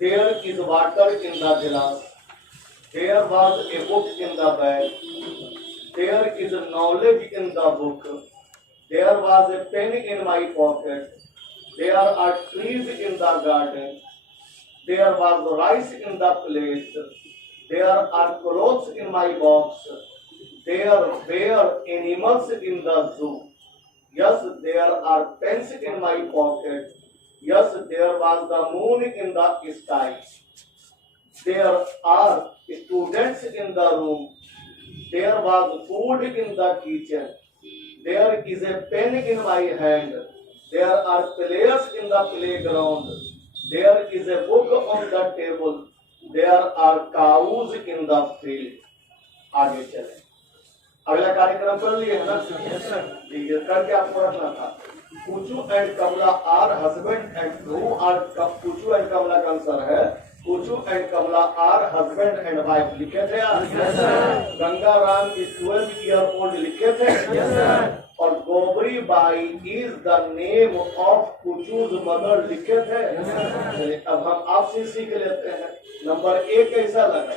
There is water in the glass. There was a book in the bag. There is knowledge in the book. There was a pen in my pocket. There are trees in the garden. There was rice in the plate. There are clothes in my box. There were animals in the zoo. Yes, there are pens in my pocket. Yes, there was the moon in the sky. There are students in the room. There was food in the kitchen. There is a pen in my hand. There are players in the playground. There is a book on the table. There are cows in the field. आगे चले। अगला कार्यक्रम कर लिए है ना? Yes sir। ठीक है, करके आपको रखना था। Kuchu and Kamala are husband and who are Kuchu and Kamala का आंसर है Kuchu and Kamala are husband and wife लिखे थे आप? Yes sir। Ganga Ram is 12 year old लिखे थे? Yes sir। और Gobri Bai is the name of Kuchu's mother लिखे थे? Yes sir। अब हम आपसे सीख लेते हैं। नंबर ए कैसा लगा?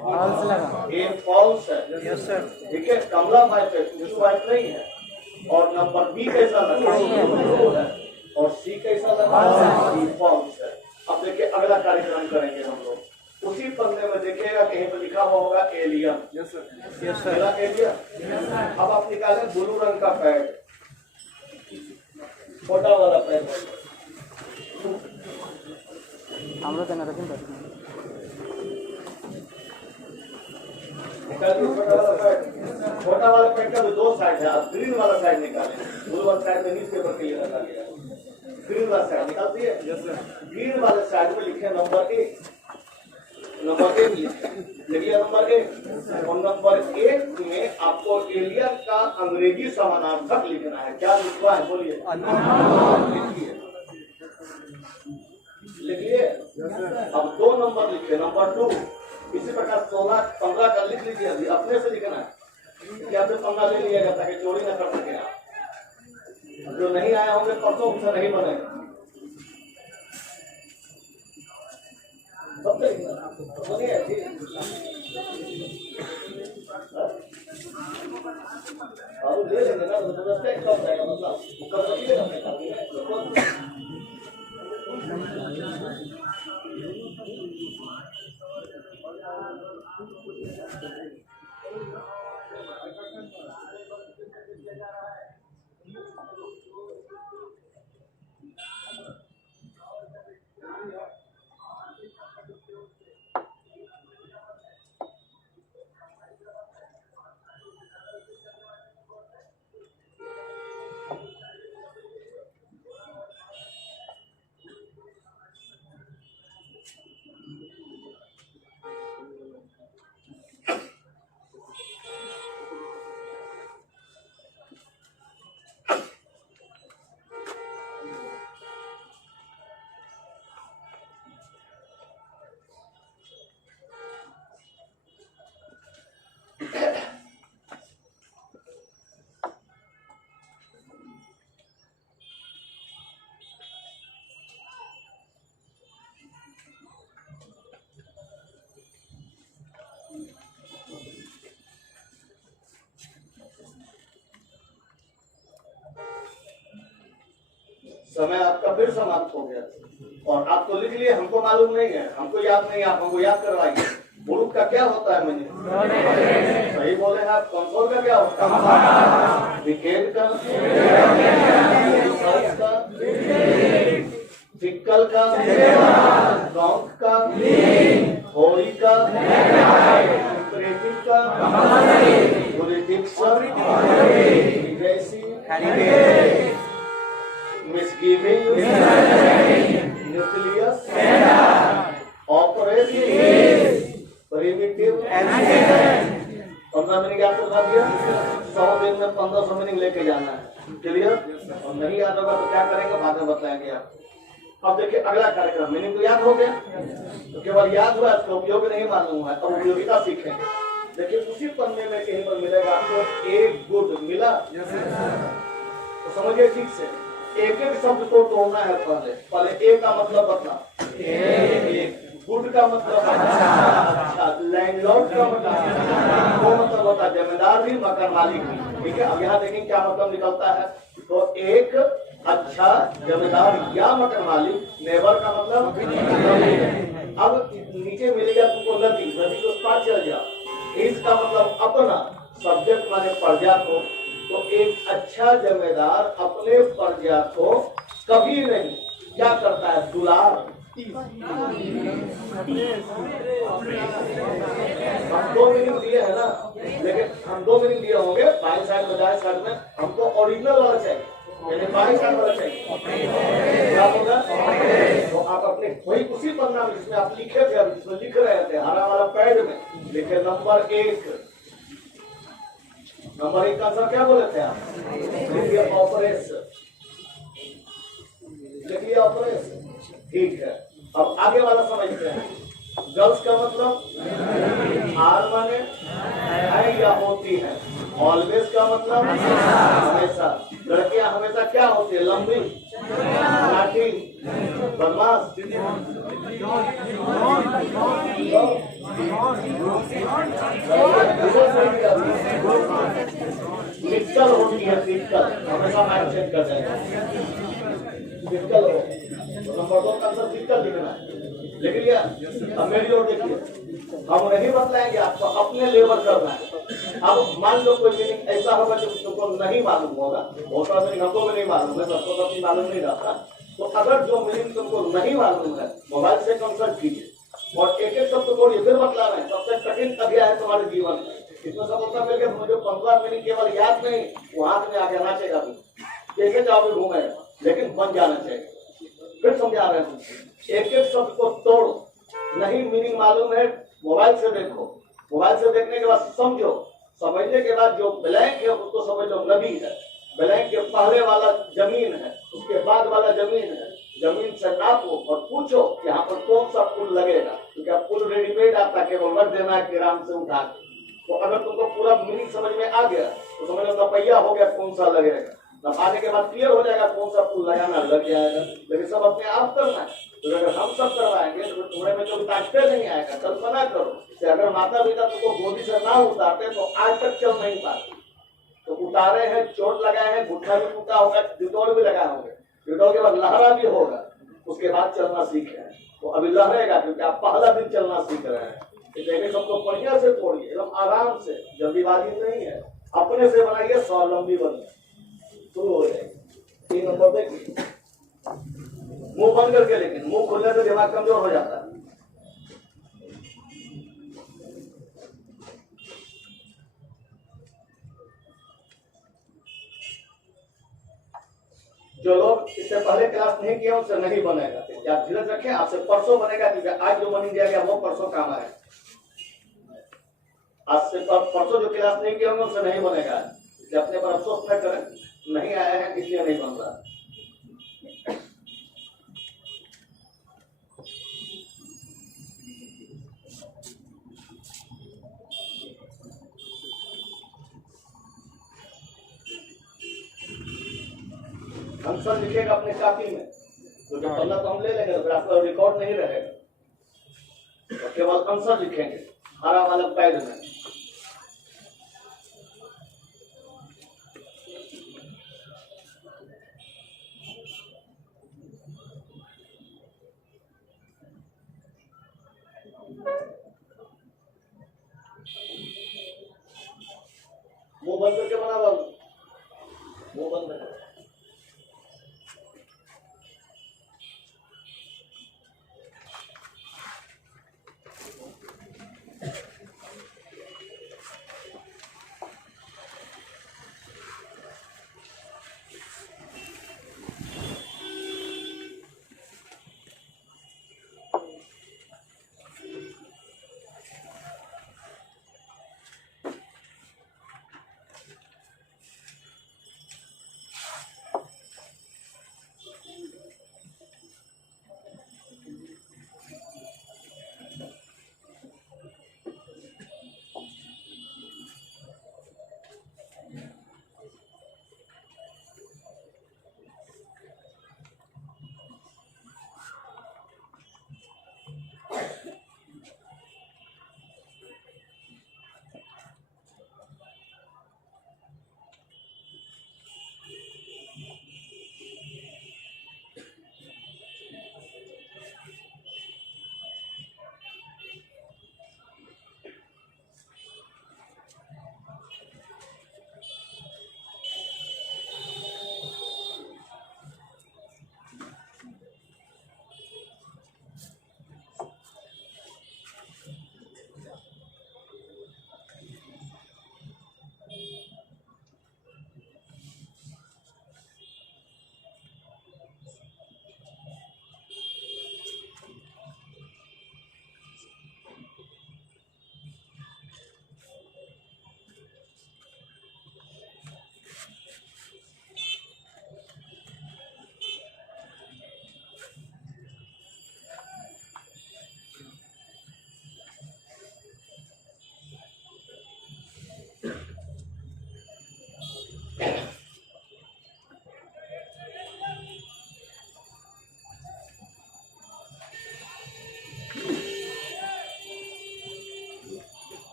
फॉल्स लगा। ए फॉल्स है। Yes sir. ठीक है, कमला वाइफ है, कुचू वाइफ नहीं है। और नंबर बी कैसा लगा? ट्रू है। और सी कैसा लगा? सी फॉल्स है। अब देखिए अगला कार्यक्रम करेंगे हम लोग। उसी पन्ने में देखिएगा कहीं पर लिखा हुआ होगा alien. Yes sir. Yes sir. Alien. अब आप निकालें ब्लू रंग का पैड, छोटा वाला पैड। हम लोग छोटा वाला पैड का दो साइड है। आप ग्रीन वाला साइड निकालें। ब्लू वाला साइड में न्यूज पेपर के लिए रखा गया है। ग्रीन वाला साइड निकालती है? Yes sir. ग्रीन वाले साइड में लिखे नंबर ए। नंबर ए लिखिए नंबर ए। और नंबर ए में आपको एलियन का अंग्रेजी समानार्थक लिखना है। क्या लिखवा है बोलिए? लिखिए। अब 2 नंबर लिखिए, नंबर 2। इसी प्रकार 16 15 का लिख लीजिए। अभी अपने से लिखना है या फिर 15 ले लिएगा ताकि चोरी न कर सके आप। जो नहीं आया होंगे परसों उनसे नहीं बनेगा। ले लेंगे ना तो जाएगा मतलब समय आपका फिर समाप्त हो गया और आप तो लिख लिए, हमको मालूम नहीं है, हमको याद नहीं, आप हमको याद करवाइए। बुरुक का क्या होता है? मैंने सही बोले हैं आप। कंसोल का क्या होता है? विकेट का, फिक्कल का, गौंक का, होरी का, इंप्रेटिव का, misgiving, nucleus, operative, primitive, 15 minute आपको बता दिया। 100 दिन में 1500 मिनट लेके जाना है। क्लियर? और नहीं याद होगा तो क्या करेंगे बाद में बताएंगे आपको। अब देखिए अगला कार्यक्रम। मीनिंग तो याद हो गया, तो केवल याद हुआ, इसका उपयोग नहीं मालूम है, तो उपयोगिता सीखेंगे। देखिए उसी पन्ने में कहीं पर मिलेगा आपको एक गुड मिला, तो समझिए ठीक से। एक एक शब्द को तोड़ना है। पहले पहले ए का मतलब बता, गुड का मतलब अच्छा, लैंडलॉर्ड का मतलब वो मतलब होता है जमींदार भी मकान मालिक भी। ठीक है, अब यहाँ देखें क्या मतलब निकलता है। तो एक अच्छा जमींदार या मकान मालिक, नेबर का मतलब अब नीचे मिलेगा तुमको नदी, नदी को पार चल जा। इसका मतलब अपना, सब्जेक्ट माने प्रजा को। तो एक अच्छा जमींदार अपने प्रजा को कभी नहीं क्या करता है, दुलार। हम दो मीनिंग दिए है ना, लेकिन हम दो मीनिंग दिए होंगे, बाई साइड बजाय साइड में। हमको ओरिजिनल वाला चाहिए, यानी बाई साइड वाला चाहिए। क्या होगा? तो आप अपने वही उसी पन्ना में जिसमें आप लिखे थे, अभी जिसमें लिख रहे थे हरा वाला पैड में लिखे नंबर 1। नंबर 1 का आंसर क्या बोले थे आप? लिखिए ऑपरेशन, लिखिए ऑपरेशन। ठीक है, अब आगे वाला समझते हैं। गर्ल्स का मतलब आर माने है या होती है। ऑलवेज का मतलब हमेशा। लड़कियां हमेशा क्या होती है, लंबी, नाटी, बदमाश, क्रिटिकल होती है, क्रिटिकल हमेशा माइंड सेट कर जाएगा। क्रिटिकल हो तो नंबर 2 का आंसर क्रिटिकल लिखना है। लिख लिया? अब मेरी ओर देखिए, हम नहीं बतलाएंगे, आपको अपने लेवल करना है। अब मान लो कोई मीनिंग ऐसा होगा जो तुमको नहीं मालूम होगा, बहुत सारा मीनिंग हमको भी नहीं मालूम है, सबको तो अपनी मालूम नहीं रहता। तो अगर जो मीनिंग तुमको नहीं मालूम है, मोबाइल से कंसल्ट कीजिए और एक एक शब्द को फिर बतला रहे हैं। सबसे कठिन अध्याय है तुम्हारे जीवन में। इसमें सब होता मिल गया, मुझे 15 मिनट केवल याद नहीं, वो हाथ में आ जाना चाहिए। अभी कैसे जाओगे घूमेगा, लेकिन बन जाना चाहिए। फिर समझा रहे हैं, एक एक शब्द को तोड़ो। नहीं मीनिंग मालूम है, मोबाइल से देखो, मोबाइल से देखने के बाद समझो, समझने के बाद जो ब्लैंक है उसको समझ लो नदी है। ब्लैंक के पहले वाला जमीन है, उसके बाद वाला जमीन है। जमीन से नापो और पूछो यहाँ पर कौन सा पुल लगेगा, क्योंकि अब पुल रेडीमेड आता है, केवल रख देना है किराम से उठा के। तो अगर तुमको पूरा मीनिंग समझ में आ गया तो समझ लो पहिया हो गया, कौन सा लगेगा। नपाने के बाद क्लियर हो जाएगा कौन सा पुल लगाना, लग जाएगा। लेकिन सब अपने आप करना है। तो अगर हम सब करवाएंगे तो तुम्हारे में जो ताकते नहीं आएगा। कल्पना करो कि अगर माता पिता तुमको गोदी से ना उतारते तो आज तक चल नहीं पाते। तो उतारे हैं, चोट लगाए हैं, घुटना भी टूटा होगा, डिटोल भी लगाए होंगे, डिटोल के बाद लहरा भी होगा, उसके बाद चलना सीखे हैं। तो अभी लहरेगा क्योंकि आप पहला दिन चलना सीख रहे हैं। देखिए सबको बढ़िया से तोड़िए, एकदम आराम से, जल्दीबाजी नहीं है। अपने से बनाइए, स्वावलंबी बनिए, शुरू हो जाएगी। 3 नंबर देखिए, मुंह बंद करके, लेकिन मुंह खोलने से दिमाग कमजोर हो जाता है। जो लोग इससे पहले क्लास नहीं किया उनसे नहीं बनेगा। आप धीरज रखें, आपसे परसों बनेगा, क्योंकि आज जो बन दिया गया वो परसों काम आएगा। आज से परसों जो क्लास नहीं किया होंगे उनसे नहीं बनेगा। इसलिए अपने पर अफसोस न करें, नहीं आए हैं इसलिए नहीं बन रहा। आंसर लिखेगा अपने कॉपी में, तो जो पन्ना तो हम ले लेंगे, तो फिर आपका रिकॉर्ड नहीं रहेगा, तो केवल आंसर लिखेंगे हरा वाला पैड में। मुंह बंद करके बना बाबू, मुंह बंद करके।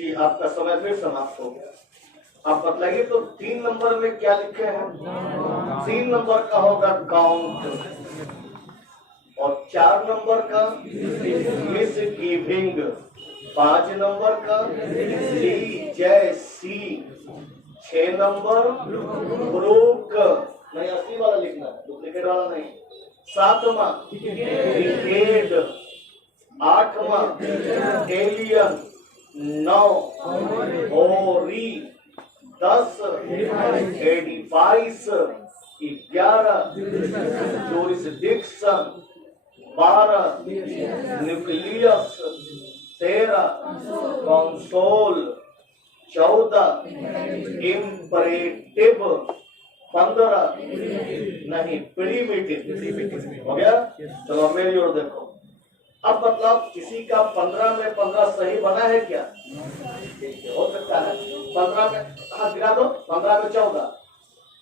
जी आपका समय फिर समाप्त हो गया। आप बतलाइए तो 3 नंबर में क्या लिखे हैं? 3 नंबर का होगा काउंट और 4 नंबर का मिस गिविंग, 5 नंबर का ली जय सी, 6 नंबर ब्रोक, नहीं असली वाला लिखना है, डुप्लीकेट वाला नहीं। 7वां डिकेड, 8वां एलियन, 9 होरी, 10 edifice, 11 jurisdiction, 12 nucleus, 13 console, 14 imperative, 15 नहीं प्रीमिटिव। हो गया? चलो मेरी ओर देखो। अब मतलब किसी का 15 में 15 सही बना है क्या? हो सकता है 15 में, हाँ गिरा दो, 15 में 14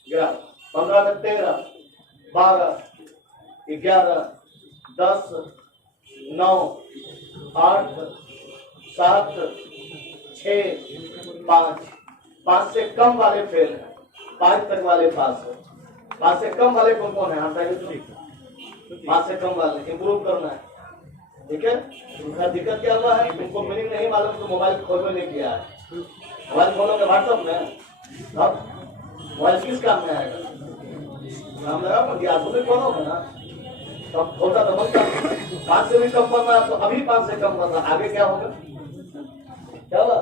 गिरा, 15 में 13, 12, 11, 10, 9, 8, 7, 6, 5 से कम वाले फेल है, 5 तक वाले पास है। 5 से कम वाले कौन कौन है? 5 से कम वाले इम्प्रूव करना है, ठीक है? उनका दिक्कत क्या हुआ है? तुमको मीनिंग नहीं मालूम तो मोबाइल खोलने नहीं किया है। मोबाइल खोलोगे व्हाट्सएप में, अब मोबाइल किस काम में आएगा? काम लगा आधुनिक खोलोगे ना, तब होता तो बनता। 5 से भी कम बनना तो अभी 5 से कम बनना, आगे क्या होगा? क्या हुआ?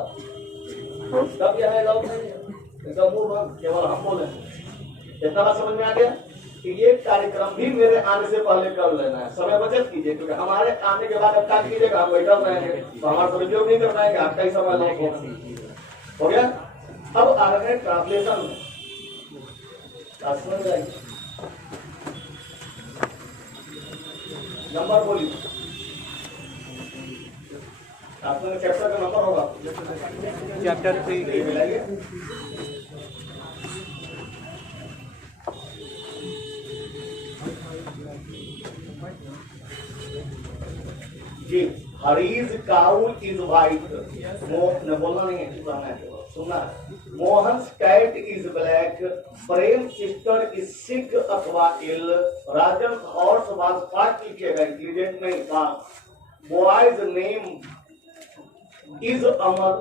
तब यह है केवल हम बोले। इतना बात समझ में आ गया कि ये कार्यक्रम भी मेरे आने से पहले कर लेना है। समय बचत कीजिए, क्योंकि हमारे आने के बाद अब क्या कीजिएगा, हम बैठा रहेंगे तो हमारा सदुपयोग नहीं कर पाएंगे, आपका ही समय लॉस होगा। हो गया? अब आ रहे हैं ट्रांसलेशन में। समझ जाएंगे, नंबर बोलिए, आपका चैप्टर का नंबर होगा चैप्टर 3 मिलाइए। जी, हरीज काउ इज वाइट, बोलना नहीं है, सुनना है। Mohan's cat is black, Prem sister is sick अथवा ill, Rajan horse was fast लिखिएगा, इंटेलिजेंट नहीं था। बॉयज नेम इज अमर,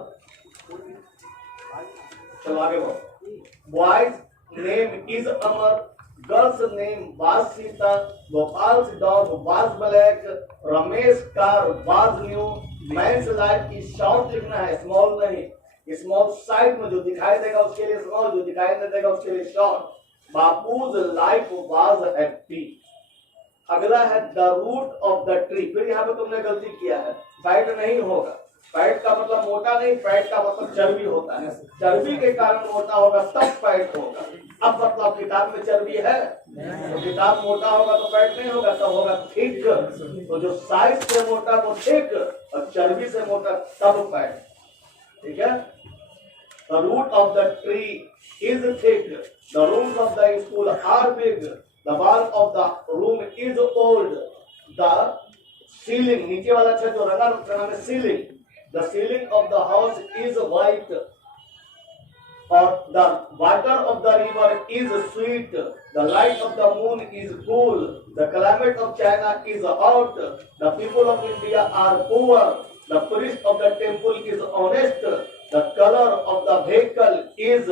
चलो आगे बढ़ो। Boy's name is Amar, girl's name was Sita, Gopal's dog was black, Ramesh car was new, man's life is short लिखना है, स्मॉल नहीं। स्मॉल साइड में जो दिखाई देगा उसके लिए स्मॉल, जो दिखाई नहीं देगा उसके लिए short. Bapu's life was happy. अगला है the root of the tree, फिर यहाँ पे तुमने गलती किया है, फैट नहीं होगा। फैट का मतलब मोटा नहीं, फैट का मतलब चर्बी होता है, चर्बी के कारण मोटा होगा तब फैट होगा। अब मतलब किताब में चर्बी है तो किताब मोटा होगा तो फैट नहीं होगा, तब होगा थिक। तो जो साइज से मोटा वो थिक और चर्बी से मोटा तब फैट, ठीक है? The root of the tree is thick, the rooms of the school are big, the wall of the room is old, the ceiling, नीचे वाला छत जो रंगा में ceiling, the ceiling of the house is white, or the water of the river is sweet, the light of the moon is cool, the climate of China is hot, the people of India are poor, the priest of the temple is honest, the color of the vehicle is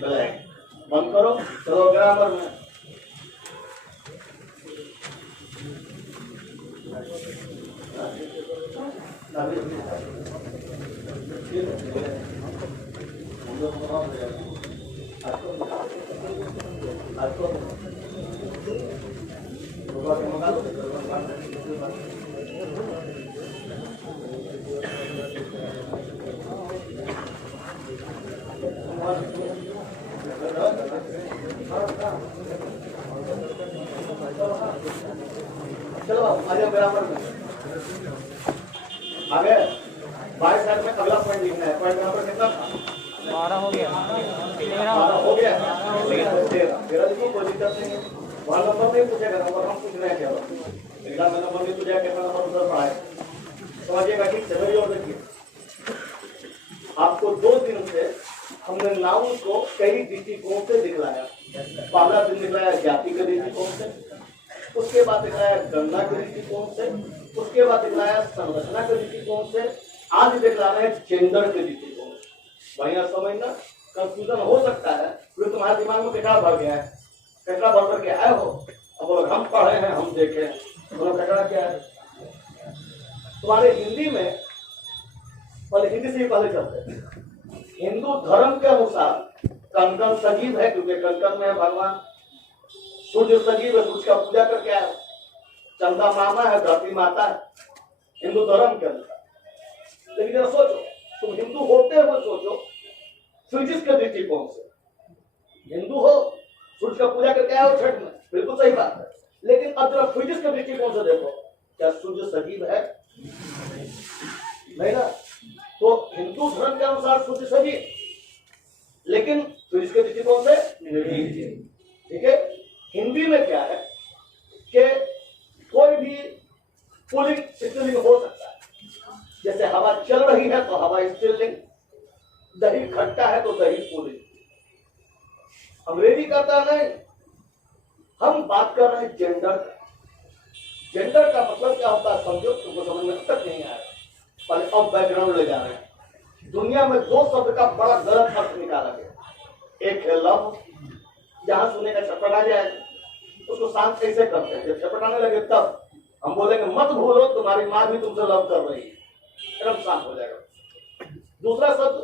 black. बंद करो, चलो grammar में। चलो आगे बराबर में आगे बाएं साइड में अगला पॉइंट लिखना है। पॉइंट नंबर कितना था? 12 हो गया, 13 हो गया। 13 लिखो, कोई दिक्कत नहीं है। वहाँ नंबर नहीं पूछेगा, नंबर हम पूछ रहे हैं केवल। एग्जाम में नंबर नहीं पूछेगा, कितना नंबर उधर पढ़ाए, समझिएगा? ठीक, चलो और देखिए दिखलाया गणना के दृष्टिकोण से, उसके बाद दिखलाया संरचना के दृष्टिकोण से, आज दिखला रहे हैं जेंडर के दृष्टिकोण से। बढ़िया समझना, कंफ्यूजन हो सकता है, फिर तुम्हारे दिमाग में कचरा भर गया है, कचरा भर के आए हो, अब बोलो हम पढ़े हैं, हम देखे, बोलो कचरा क्या है तुम्हारे हिंदी में। पहले हिंदी से ही पहले चलते हैं। हिंदू धर्म के अनुसार कनकन सजीव है, क्योंकि कनकन में है भगवान। सूर्य सजीव है, सूर्य का पूजा करके आए। चंदा मामा है, धरती माता है, हिंदू धर्म के अनुसार। लेकिन जरा सोचो, तुम हिंदू होते हुए सोचो फिजिक्स के दृष्टिकोण से। हिंदू हो, सूर्य का पूजा करके आए हो छठ में, बिल्कुल सही बात है। लेकिन अब जरा फिजिक्स के दृष्टिकोण से देखो, क्या सूर्य सजीव है? नहीं ना। तो हिंदू धर्म के अनुसार सूर्य सजीव, लेकिन फिजिक्स के दृष्टिकोण से नहीं। ठीक है। हिंदी में क्या है कि कोई भी पुल्लिंग स्त्रीलिंग हो सकता है। जैसे हवा चल रही है तो हवा स्त्रीलिंग, दही खट्टा है तो दही पुल्लिंग। अंग्रेजी कहता नहीं, हम बात कर रहे हैं जेंडर का। जेंडर का मतलब क्या होता है समझो, तुमको समझ में अब तक नहीं आया। पहले अब बैकग्राउंड ले जा रहे हैं। दुनिया में दो शब्द का बड़ा गलत अर्थ निकाला गया। एक है लव, जहां सुनेगा छटपटा जाए, उसको शांत कैसे करते हैं? जब छटपटाने लगे तब हम बोलेंगे मत भूलो तुम्हारी माँ भी तुमसे लव कर रही है, एकदम शांत हो जाएगा। दूसरा शब्द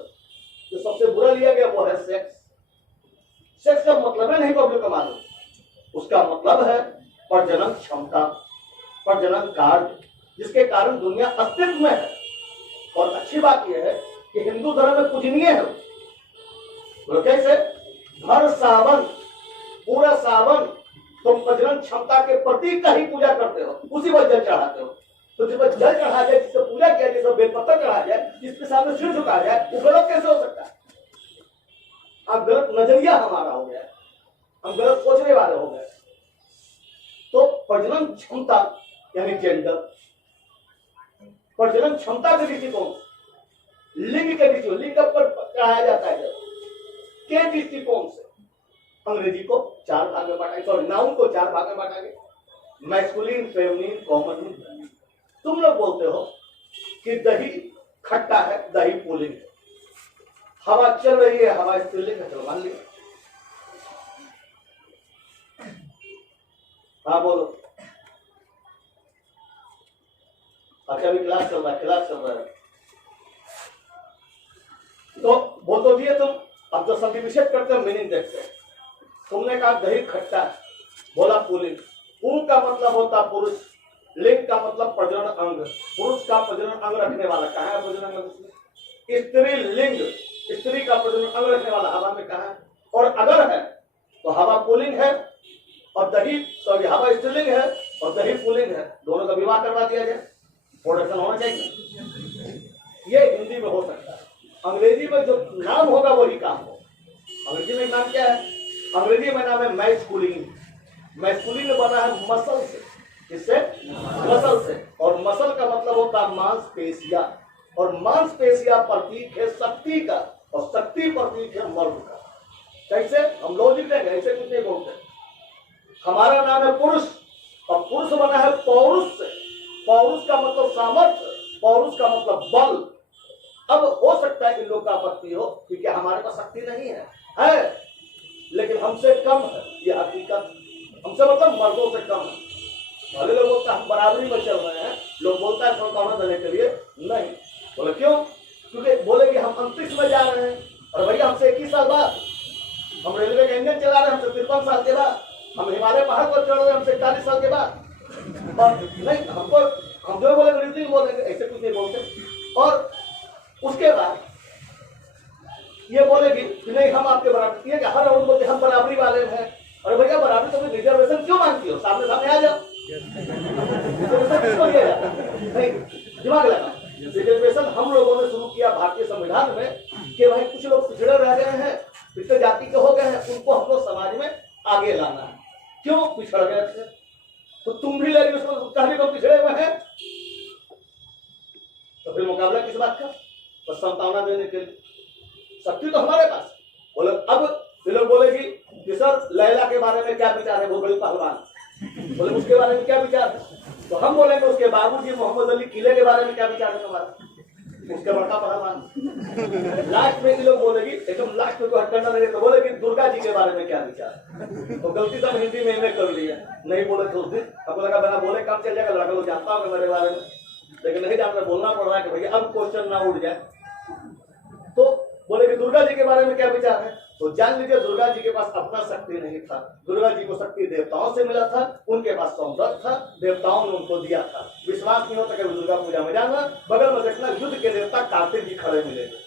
जो सबसे बुरा लिया गया वो है सेक्स। सेक्स का मतलब है नहीं पब्लिक का मालूम, उसका मतलब है प्रजनन क्षमता, प्रजनन कार्य, जिसके कारण दुनिया अस्तित्व में है। और अच्छी बात यह है कि हिंदू धर्म में पूजनीय है। तो कैसे? हर सावन, पूरा सावन तुम प्रजनन क्षमता के प्रतीक का ही पूजा करते हो, उसी पर जल चढ़ाते हो। तो जब जल चढ़ा जाए, जिससे पूजा किया जाए, बेलपत्र चढ़ा जाए, जिसके सामने सिर झुका जाए, वो गलत कैसे हो सकता है? अब गलत नजरिया हमारा हो गया, हम गलत सोचने वाले हो गए। तो प्रजनन क्षमता यानी जेंडर, प्रजनन क्षमता के दृष्टिकोण, लिंग के दृष्टिकोण, लिंग पर चढ़ाया जाता है के दृष्टिकोण से अंग्रेजी को 4 भाग में बांटा, सॉरी नाउन को 4 भाग में बांटा गया। Masculine, feminine, common. तुम लोग बोलते हो कि दही खट्टा है, दही पुल्लिंग है। हवा चल रही है, हवा स्त्रीलिंग है, चलो मान लिया। हाँ बोलो। अच्छा अभी क्लास चल रहा है, क्लास चल रहा है तो बोल तो दिए तुम। अब तो सब्डिविजन करते हैं, मीनिंग देखते हैं। तुमने कहा दही खट्टा, बोला पुल्लिंग। पू का मतलब होता पुरुष, लिंग का मतलब प्रजनन अंग। पुरुष का प्रजनन अंग रखने वाला कहाँ है? प्रजनन अंग स्त्री लिंग, स्त्री का प्रजनन अंग रखने वाला हवा में कहाँ है? और अगर है तो हवा पुल्लिंग है और दही, सॉरी हवा स्त्रीलिंग है और दही पुल्लिंग है। दोनों का विवाह करवा दिया जाए, प्रोडक्शन होना चाहिए। ये हिंदी में हो सकता है। अंग्रेजी में जो नाम होगा वही काम हो। अंग्रेजी में नाम क्या है? अंग्रेजी में नाम है मैस्कुलिन। मैस्कुलिन बना है मसल से, किससे? मसल से। और मसल का मतलब होता है मांसपेशिया, और मांसपेशिया प्रतीक है शक्ति का, और शक्ति प्रतीक है मर्द का। कैसे? हम लॉजिक देंगे, ऐसे कुछ नहीं बोलते। हमारा नाम है पुरुष, और पुरुष बना है पौरुष से। पौरुष का मतलब सामर्थ्य, पौरुष का मतलब बल। अब हो सकता है कि लोग का आपत्ति हो क्योंकि हमारे पास शक्ति नहीं है, लेकिन हमसे कम है, यह हकीकत। हमसे मतलब मर्दों से कम है। भले लोग बोलते हैं हम बराबरी में चल रहे हैं, लोग बोलता है समझौता देने के लिए नहीं। बोले क्यों? क्योंकि बोले कि हम अंतरिक्ष में जा रहे हैं, और भैया हमसे 21 साल बाद, हम रेलवे का इंजन चला रहे हैं हमसे 53 साल के बाद, हम हिमालय पहाड़ पर चढ़ रहे हैं हमसे 40 साल के बाद। और नहीं, हमको हम जो बोलेंगे रीजनिंग बोलेंगे, ऐसे कुछ नहीं बोलते। और उसके बाद ये बोलेगी कि नहीं हम आपके बराबर, ये हर राउंड बोलते हम बराबरी वाले हैं। अरे भैया बराबरी तो रिजर्वेशन क्यों मांगती हो? सामने सामने आ जाओ। रिजर्वेशन किसको दिया जाता है? नहीं, दिमाग लगा। रिजर्वेशन हम लोगों ने शुरू किया भारतीय संविधान में कि भाई कुछ लोग पिछड़े रह गए हैं, पिछड़े जाति के हो गए हैं, उनको हम लोग समाज में आगे लाना है। क्यों पिछड़ गए थे? तो तुम भी लगे उसको कहने को पिछड़े हुए हैं, तो फिर मुकाबला किस बात का? बस संतावना देने के लिए। शक्ति तो हमारे पास। बोले अब ये लोग बोलेगी कि सर लैला के बारे में क्या विचार है? वो बड़ी पहलवान बोले उसके बारे में क्या विचार है? तो हम बोलेंगे उसके बाबूजी मोहम्मद अली किले के बारे में क्या विचार है तुम्हारा? उसके बड़का पहलवान। लास्ट में ये लोग बोलेगी, एकदम लास्ट में कोई हटकंडा नहीं तो बोलेगी दुर्गा जी के बारे में क्या विचार है? तो गलती से हम हिंदी में एमए कर लिया, नहीं बोले तो उस दिन हमको लगा बिना बोले काम चल जाएगा, लड़का लोग जानता होगा मेरे बारे में, लेकिन नहीं जानता, बोलना पड़ रहा है कि भैया अब क्वेश्चन ना उठ जाए। तो बोले कि दुर्गा जी के बारे में क्या विचार है? तो जान लीजिए दुर्गा जी के पास अपना शक्ति नहीं था, दुर्गा जी को शक्ति देवताओं से मिला था, उनके पास सौंदर्य था, देवताओं ने उनको दिया था। विश्वास नहीं होता कि दुर्गा पूजा में जाना, बगल में देखना युद्ध के देवता कार्तिक जी खड़े मिलेंगे।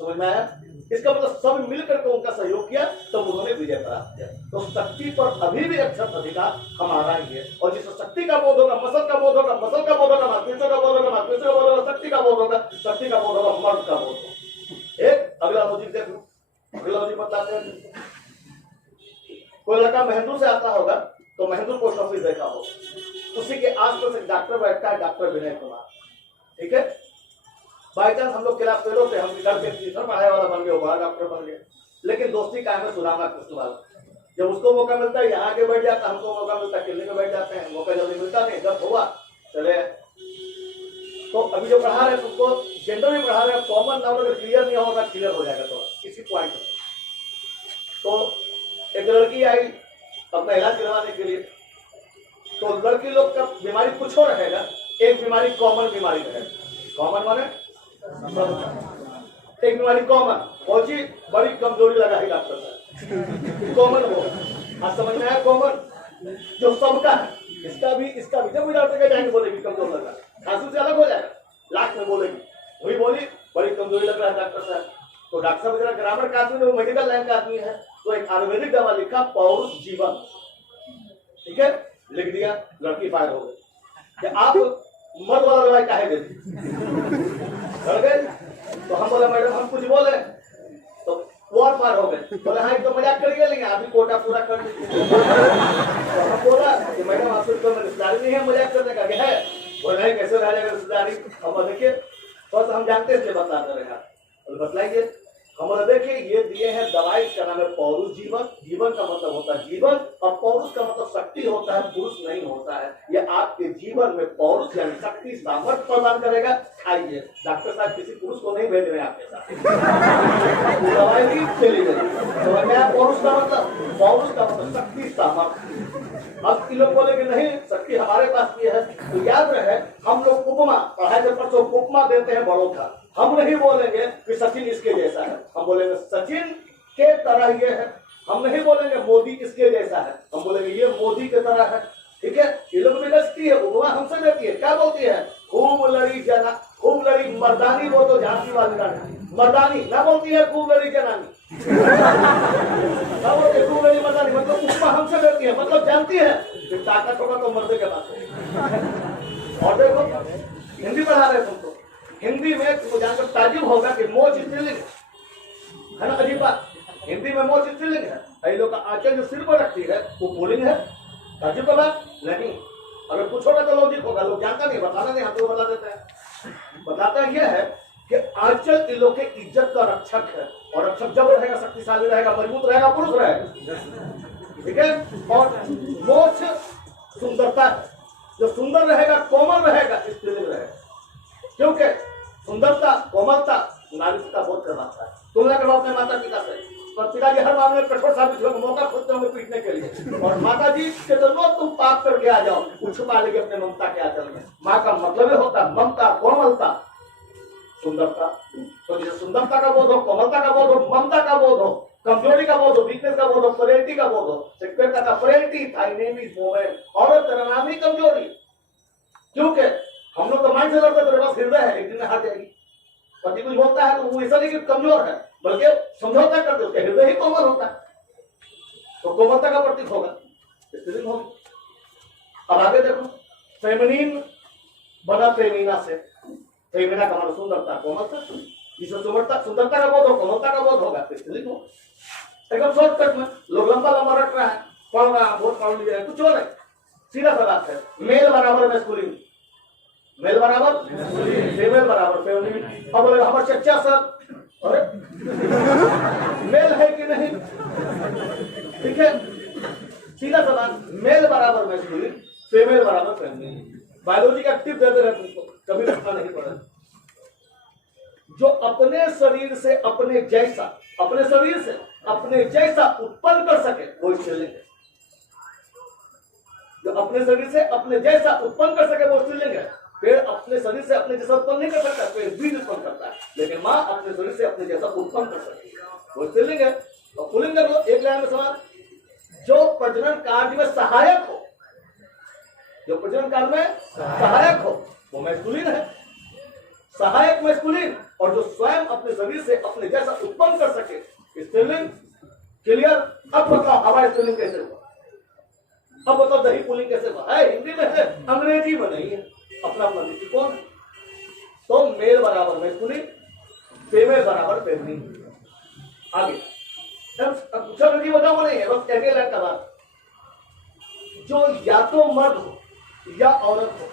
समझ में आया? इसका मतलब सब मिलकर के उनका सहयोग किया तब उन्होंने विजय प्राप्त किया। तो शक्ति पर अभी भी अक्षर अधिकार हमारा ही है, और जिसको शक्ति का बोध होगा मसल का बोध होगा, मसल का बोध होगा मातृत्व का बोध होगा, मातृत्व का बोध होगा शक्ति का बोध होगा, शक्ति का बोध होगा मर्द का बोध होगा। एक अगला लॉजिक देखो, अगला लॉजिक बताते हैं। कोई लड़का महदूर से आता होगा तो महदूर पोस्ट ऑफिस देखा हो, उसी के आसपास एक डॉक्टर बैठता है, डॉक्टर विनय कुमार, ठीक है। बाई चांस हम लोग क्लास फेल होते, हम घर के टीचर पढ़ाई वाला बन गए, वो बड़ा डॉक्टर बन गए, लेकिन दोस्ती कायम है सुदामा कृष्णपाल। जब उसको मौका मिलता है यहाँ के बैठ जाता, हमको मौका मिलता है किले में बैठ जाते हैं, मौका जल्दी मिलता नहीं, जब हुआ चले। तो अभी जो पढ़ा रहे हैं तुमको जेंडर भी पढ़ा रहे हैं, कॉमन नाउन अगर क्लियर नहीं होगा क्लियर हो जाएगा थोड़ा किसी पॉइंट में। तो एक लड़की आई अपना इलाज करवाने के लिए, तो लड़की लोग का बीमारी कुछ और रहेगा, एक बीमारी कॉमन बीमारी रहेगी। कॉमन माने एक बीमारी कॉमन, पहुंची बड़ी कमजोरी लगा है डॉक्टर साहब, कॉमन हो। आज समझ में आया? कॉमन जो सबका है, इसका भी जब भी डॉक्टर के जाएंगे बोलेगी कमजोर लगा, खांसी से अलग हो जाएगा, लास्ट में बोलेगी वही बोली बड़ी कमजोरी लग रहा है डॉक्टर साहब। तो डॉक्टर साहब जरा ग्रामर का आदमी, वो मेडिकल लाइन का आदमी है, तो एक आयुर्वेदिक दवा लिखा पौरुष जीवन, ठीक है, लिख दिया, लड़की फायर हो गई कि आप मर्द वाला दवाई काहे देती डर गए। तो हम बोले मैडम हम कुछ बोले, तो वो और पार हो गए, बोले हाँ तो मजाक करिए लेकिन अभी कोटा पूरा कर दीजिए। तो हम बोला कि मैडम आपको तो रिश्तेदारी नहीं है मजाक करने का है, बोले नहीं कैसे रह जाएगा रिश्तेदारी। हम देखिए बस हम जानते हैं बताते रहे, बोले बतलाइए। हम बोले देखिए ये दिए हैं दवाई, इसका नाम है पौरुष जीवन। जीवन का मतलब होता है जीवन, और पौरुष का मतलब शक्ति होता है, पुरुष नहीं होता है। ये आपके जीवन में पौरुष यानी शक्ति सामर्थ्य प्रदान करेगा, खाइए। डॉक्टर साहब किसी पुरुष को नहीं भेज रहे आपके साथ दवाई भी चली गई। तो क्या पौरुष का मतलब? पौरुष का मतलब शक्ति सामर्थ्य। अब ये लोग बोले कि नहीं शक्ति हमारे पास भी है, तो याद रहे हम लोग उपमा पढ़ाई के परसों उपमा देते हैं बड़ों का। हम नहीं बोलेंगे कि सचिन इसके जैसा है, हम बोलेंगे सचिन के तरह ये है। हम नहीं बोलेंगे मोदी इसके जैसा है, हम बोलेंगे ये मोदी के तरह है, ठीक है। ये लोग भी दसती है, उपमा हमसे देती है, क्या बोलती है? खूब लड़ी मर्दानी, वो तो झांसी वाली रानी मर्दानी ना बोलती है, खूब लड़ी जनानी ना बोलती है, खूब लड़ी मर्दानी, मतलब उपमा हमसे देती है, मतलब जानती है कि ताकत होगा तो मर्दे के पास होगा। और देखो हिंदी पढ़ा रहे तुमको, हिंदी में तुमको जानकर ताजुब होगा कि मोच स्त्रीलिंग है ना, अजीब बात, हिंदी में मोच स्त्रीलिंग है, ये लोग का आंचल जो सिर पर रखती है वो पुल्लिंग है। ताजुब का बात नहीं, अगर पूछोगे तो लॉजिक होगा, लोग जानता नहीं, बताना नहीं, हम तो बता देते हैं। बताता यह है कि आंचल इन लोग के इज्जत का रक्षक है, और रक्षक जब रहेगा शक्तिशाली रहेगा, मजबूत रहेगा, पुरुष रहेगा, ठीक है। और मोच सुंदरता है, जो सुंदर रहेगा कोमल रहेगा स्त्रीलिंग रहेगा, क्योंकि सुंदरता कोमलता नागरिकता का बोध करवाता है। तुलना करो अपने माता पिता से, पर पिताजी हर मामले में कठोर साबित होकर मौका खोजते होंगे पीटने के लिए, और माता जी के तो तुम पाप करके आ जाओ, वो छुपा लेंगे अपने ममता के आंचल में। माँ का मतलब होता है ममता, कोमलता, सुंदरता। तो जैसे सुंदरता का बोध हो, कोमलता का बोध हो, ममता का बोध हो, कमजोरी का बोध हो, वीकनेस का बोध हो, फ्रेलिटी का बोध हो। शेक्सपियर का था frailty thy name is woman, औरत तेरा नाम ही कमजोरी। क्योंकि हम लोग तो माइंड से लड़ते, तेरे पास हृदय है, एक दिन में हार जाएगी। पति कुछ बोलता है तो वो ऐसा नहीं कि कमजोर है, बल्कि समझौता करते, उसके हृदय ही कोमल होता है, तो कोमलता का प्रतीक होगा, स्त्रीलिंग होगी। अब आगे देखो, फेमिनिन बना फेमिना से, फेमिना का मतलब सुंदरता, कोमलता, जिसमें सुंदरता का बोध हो, कोमलता का बोध होगा, स्त्रीलिंग हो। एकदम शॉर्टकट में लोग लंबा लंबा रट रहा है, पढ़ रहा है, बहुत पढ़ लिया है, कुछ और है, सीधा सा बात है। मेल बराबर मैस्कुलिन, मेल बराबर फीमेल बराबर फेमिनिन। अब बोले हमारे चच्चा सर, अरे मेल है कि नहीं, ठीक है। सीधा सवाल, मेल बराबर मैस्कुलिन, फीमेल बराबर फेमिनिन। बायोलॉजी का टिप देते रहे तुमको, कभी रखना नहीं पड़ा। जो अपने शरीर से अपने जैसा उत्पन्न कर सके वो स्त्रीलिंग है। जो अपने शरीर से अपने जैसा उत्पन्न कर सके वो स्त्रीलिंग है। पेड़ अपने शरीर से अपने जैसा उत्पन्न नहीं कर सकता, पेड़ बीज उत्पन्न करता है, लेकिन माँ अपने शरीर से अपने जैसा उत्पन्न कर सकती है, वो स्त्रीलिंग है। और पुल्लिंग कर लो, एक लाइन में सवाल, जो प्रजनन कार्य में सहायक हो, वो मैस्कुलिन है, सहायक मैस्कुलिन। और जो स्वयं अपने शरीर से अपने जैसा उत्पन्न कर सके स्त्रीलिंग। क्लियर? अब बताओ हमारा स्त्रीलिंग कैसे हुआ, अब बताओ दही पुल्लिंग कैसे हुआ है? हिंदी में है, अंग्रेजी में नहीं है, अपना अपना दृष्टिकोण। तो मेल बराबर मैस्कुलिन, फीमेल बराबर फेमिनिन। आगे अब जी बताओ नहीं है, बस एक लाइन का बात। जो या तो मर्द हो या औरत हो,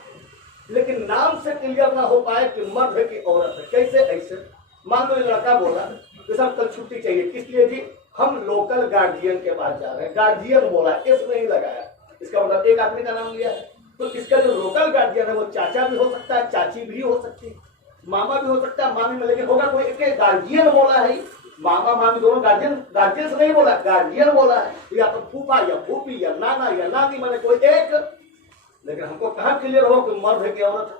लेकिन नाम से क्लियर ना हो पाए कि मर्द है कि औरत है। कैसे? ऐसे मान लो लड़का बोला कि सर कल छुट्टी चाहिए, किस लिए जी? हम लोकल गार्जियन के पास जा रहे हैं। गार्जियन बोला, इस नहीं लगाया, इसका मतलब एक आदमी का नाम लिया है। तो इसका जो लोकल गार्जियन है वो चाचा भी हो सकता है, चाची भी हो सकती है, मामा भी हो सकता है, मामी में, लेकिन होगा कोई एक गार्जियन बोला है। मामा मामी दोनों गार्जियन से नहीं बोला, गार्जियन बोला है। या तो फूफा या फूफी या नाना या नानी, मैंने कोई एक। लेकिन हमको कहाँ क्लियर हो कि मर्द है कि औरत है,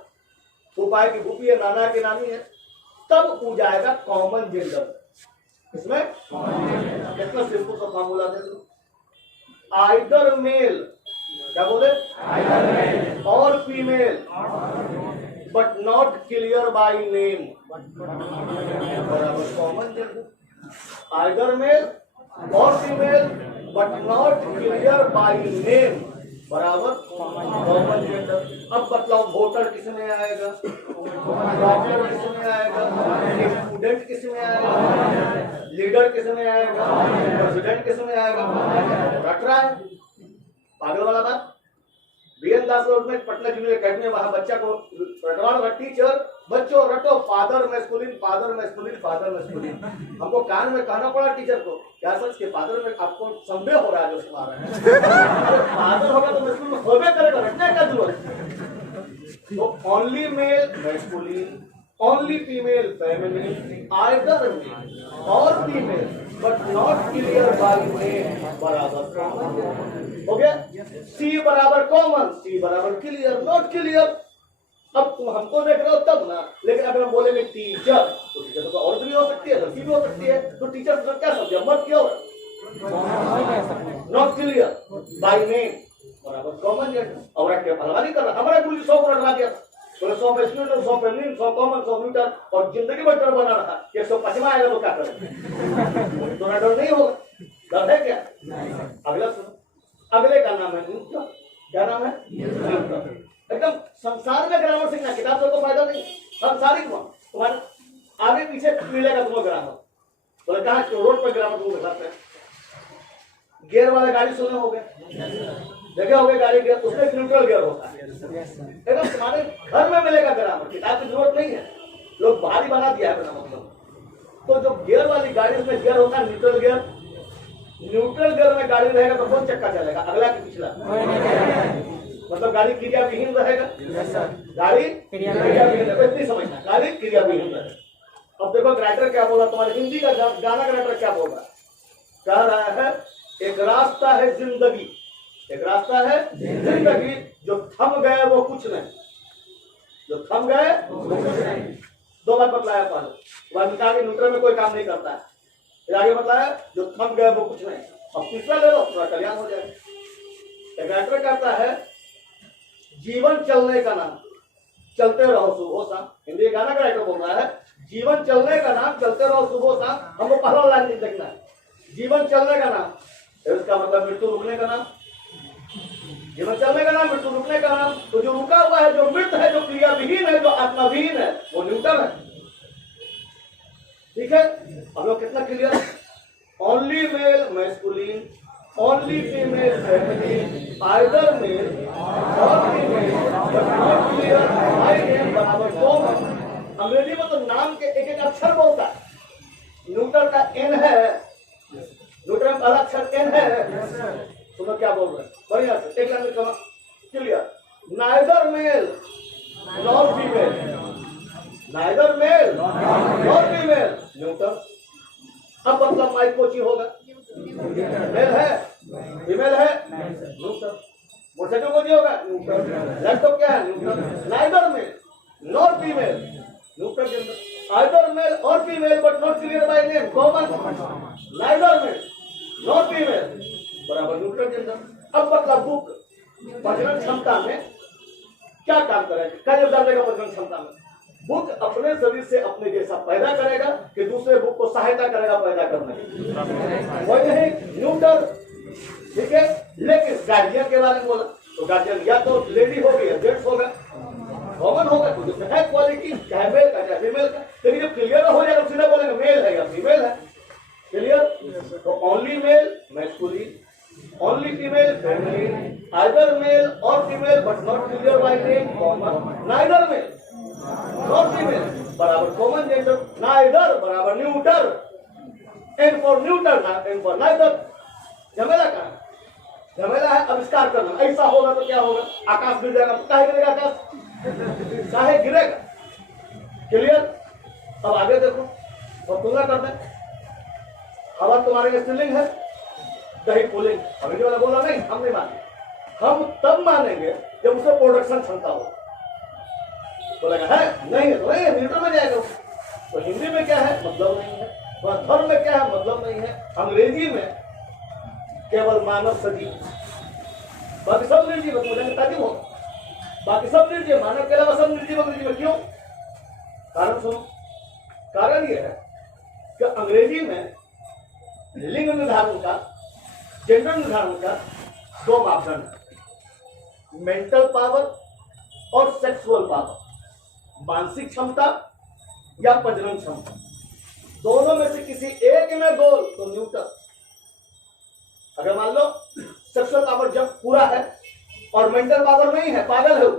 फूफा है कि फूफी है, नाना है कि नानी है। तब हो जाएगा कॉमन जेंडर। इसमें कितना सिंपल सा फॉर्मूला दे दो, आइदर मेल, क्या बोले, और female but not clear by name बराबर कॉमन जेंडर। आइदर मेल और female but not clear by name बराबर कॉमन जेंडर। अब बतलाओ वोटर किसमें आएगा, डॉक्टर किसमें आएगा, स्टूडेंट किसमें आएगा, लीडर किसमें आएगा, प्रेसिडेंट किसमें आएगा? रट रहा है पागल वाला बात। बीएन दास रोड में पटना जूनियर अकेडमी, वहां बच्चा को रटवा, टीचर बच्चों रटो father masculine, father masculine, father masculine. हमको कान में कहना पड़ा टीचर को, क्या सच के फादर में आपको संदेह हो रहा है जो सुना रहे हैं? फादर होगा तो मैस्कुलिन होबे करेगा, रटने का जरूरत। तो only male masculine, only female feminine, either male और female but not clear by name बराबर कॉमन। हो गया? सी बराबर कॉमन, सी बराबर क्लियर, नॉट क्लियर। अब तुम हमको देख रहे हो तब ना, लेकिन अगर हम बोलेंगे टीचर, तो टीचर तो औरत भी हो सकती है, लड़की भी हो सकती है। तो टीचर तो क्या समझे, मत क्यों? नॉट क्लियर बाय नेम बराबर कॉमन जेंडर। और हलवा नहीं कर रहा, हमारा गुरु 100 को रटवा दिया, बोले 100 मैस्कुलिन, 100 फेमिनिन, 100 कॉमन, 100 न्यूट्रल, और जिंदगी भर डर बना रहा कि 125वां आएगा तो क्या करेंगे? तो डर नहीं होगा, डर है क्या? अगला सुनो, अगले का नाम है न्यूट्रल। क्या नाम है? न्यूट्रल। एकदम संसार में ग्रामर सीखना, किताब से तो फायदा नहीं, संसारिक में तुम्हारे आगे पीछे मिलेगा तुम्हें ग्रामर। बोले कहा रोड पर ग्रामर तुम दिखाते हैं। गियर वाले गाड़ी सुने होंगे, देखे होंगे गाड़ी गियर, उसमें न्यूट्रल गियर होता है। एकदम तुम्हारे घर में मिलेगा ग्रामर, किताब की जरूरत नहीं है, लोग भारी बना दिया है बिना मतलब। तो जो गियर वाली गाड़ी उसमें गियर होता है न्यूट्रल गियर। न्यूट्रल गियर में गाड़ी रहेगा तो कौन चक्का चलेगा, अगला कि पिछला? मतलब गाड़ी क्रिया विहीन रहेगा, गाड़ी क्रिया विहीन, इतनी समझना, गाड़ी क्रिया विहीन रहेगा। अब देखो राइटर क्या बोला, तुम्हारे हिंदी का गाना का राइटर क्या बोल रहा है? कह रहा है एक रास्ता है जिंदगी, एक रास्ता है जिंदगी, जो थम गए वो कुछ नहीं, जो थम गए वो कुछ नहीं। दो बार बतलाया पहले, बाद में न्यूट्रल में कोई काम नहीं करता है, फिर आगे बताया जो थम गए वो कुछ नहीं। अब तीसरा ले लो, थोड़ा कल्याण हो जाएगा। एक राइटर कहता है जीवन चलने का नाम, चलते रहो सुबह शाम। हिंदी गाना का राइटर बोल रहा है जीवन चलने का नाम, चलते रहो सुबह शाम। हमको पहला लाइन देखना है, जीवन चलने का नाम, इसका मतलब मृत्यु रुकने का नाम। जीवन चलने का नाम, मृत्यु रुकने का नाम। तो जो रुका हुआ है, जो मृत है, जो क्रिया विहीन है, जो आत्माविहीन है, वो न्यूटन है। ठीक है, हम लोग कितना clear? Only male masculine, only female feminine, either male और female but not clear by name बराबर कॉमन। अंग्रेजी में तो नाम के एक एक अक्षर बोलता है। न्यूटन का एन है, न्यूटन का अक्षर एन है। सुनो क्या बोल रहे हैं, neither male nor female, neither male nor female, neuter. अब मतलब माइकोची होगा, मेल है फीमेल है न्यूटर। मोटरसाइकिल को होगा न्यूटर, लैपटॉप क्या है neuter. Neither male nor female neuter के अंदर, आइदर मेल और female but not clear by name common, neither male nor female बराबर न्यूटर के अंदर। अब मतलब बुक प्रजनन क्षमता में क्या काम करेगा, क्या योगदान देगा प्रजनन क्षमता में। बुक अपने शरीर से अपने जैसा पैदा करेगा कि दूसरे बुक को सहायता करेगा पैदा करने में, वही है न्यूटर, ठीक है। लेकिन गार्जियन के बारे में बोला तो गार्जियन या तो लेडी होगी या जेंट्स होगा, कॉमन होगा, तो जिसमें है क्वालिटी चाहे मेल का चाहे फीमेल का। लेकिन जब क्लियर हो जाएगा सीधा बोलेंगे मेल है या फीमेल है, क्लियर। तो only male masculine, only female feminine, either male or female but not clear by name common, neither male nor female बराबर common gender, neither बराबर neuter, n for neuter n for neither। झमेला कहाँ है, झमेला है आविष्कार करना। ऐसा होगा तो क्या होगा, आकाश गिर जाएगा, काहे गिरेगा आकाश, काहे गिरेगा, क्लियर। अब आगे देखो और तुलना करते हैं। हवा तुम्हारे स्त्रीलिंग है, दही पुलिंग, अभी वाला बोला नहीं, हम नहीं मानेंगे। हम तब मानेंगे जब उसे प्रोडक्शन क्षमता हो। बोलेगा है नहीं है तो नहीं है, मीटर में जाएगा। तो हिंदी में क्या है मतलब नहीं है, धर्म में क्या है मतलब नहीं है, अंग्रेजी में केवल मानव सजीव, बाकी सब निर्जीव है, ताकि हो बाकी सब निर्जीव, मानव के अलावा सब निर्जीव अंग्रेजी में। क्यों, कारण सुनो। कारण यह है कि अंग्रेजी में लिंग निर्धारण का, जेंडर निर्धारण का दो मापदंड है, मेंटल पावर और सेक्सुअल पावर, मानसिक क्षमता या प्रजनन क्षमता। दोनों में से किसी एक में गोल तो न्यूटन। अगर मान लो सेक्सुअल पावर जब पूरा है और मेंटल पावर नहीं है, पागल है,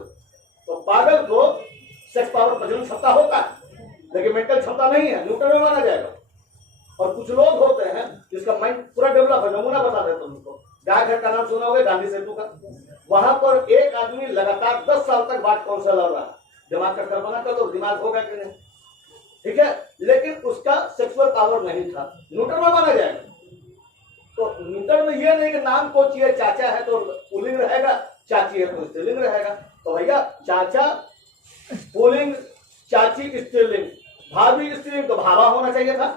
तो पागल को सेक्स पावर प्रजनन क्षमता होता है लेकिन मेंटल क्षमता नहीं है, न्यूटन में माना जाएगा। और कुछ लोग होते हैं जिसका माइंड पूरा डेवलप है, नमूना बता देता हूं तुमको। गाय घर का नाम सुना होगा, गांधी सेतु का, वहां पर एक आदमी लगातार 10 साल तक बात कौन सा लड़ रहा है, दिमाग का कल्पना कर दो दिमाग होगा कि नहीं, ठीक है। लेकिन उसका सेक्सुअल पावर नहीं था, न्यूटन में माना जाएगा। तो न्यूटन में यह नहीं कि नाम को चाहिए, चाचा है तो पुल्लिंग रहेगा, चाची है तो स्त्रीलिंग रहेगा। तो भैया चाचा पुल्लिंग, चाची स्त्रीलिंग, भाभी स्त्रीलिंग, तो भाभा होना चाहिए था,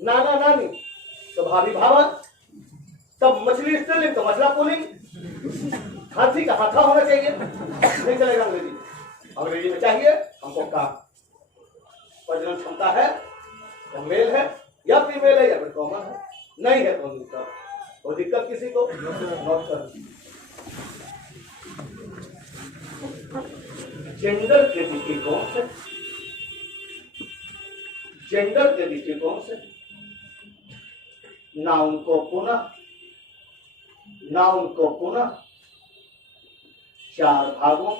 नाना नानी तो भाभी भाभा, तब मछली स्त्रीलिंग तो मछला पुल्लिंग, हाथी का हाथा होना चाहिए, नहीं चलेगा अंग्रेजी। अंग्रेजी में चाहिए हमको का प्रजनन क्षमता है तो मेल है या फीमेल है या फिर कॉमन है, नहीं है तो न्यूटन। तो दिक्कत किसी को नोट कर। जेंडर के दृष्टिकोण से, जेंडर के दृष्टिकोण से नाउन को पुनः चार भागों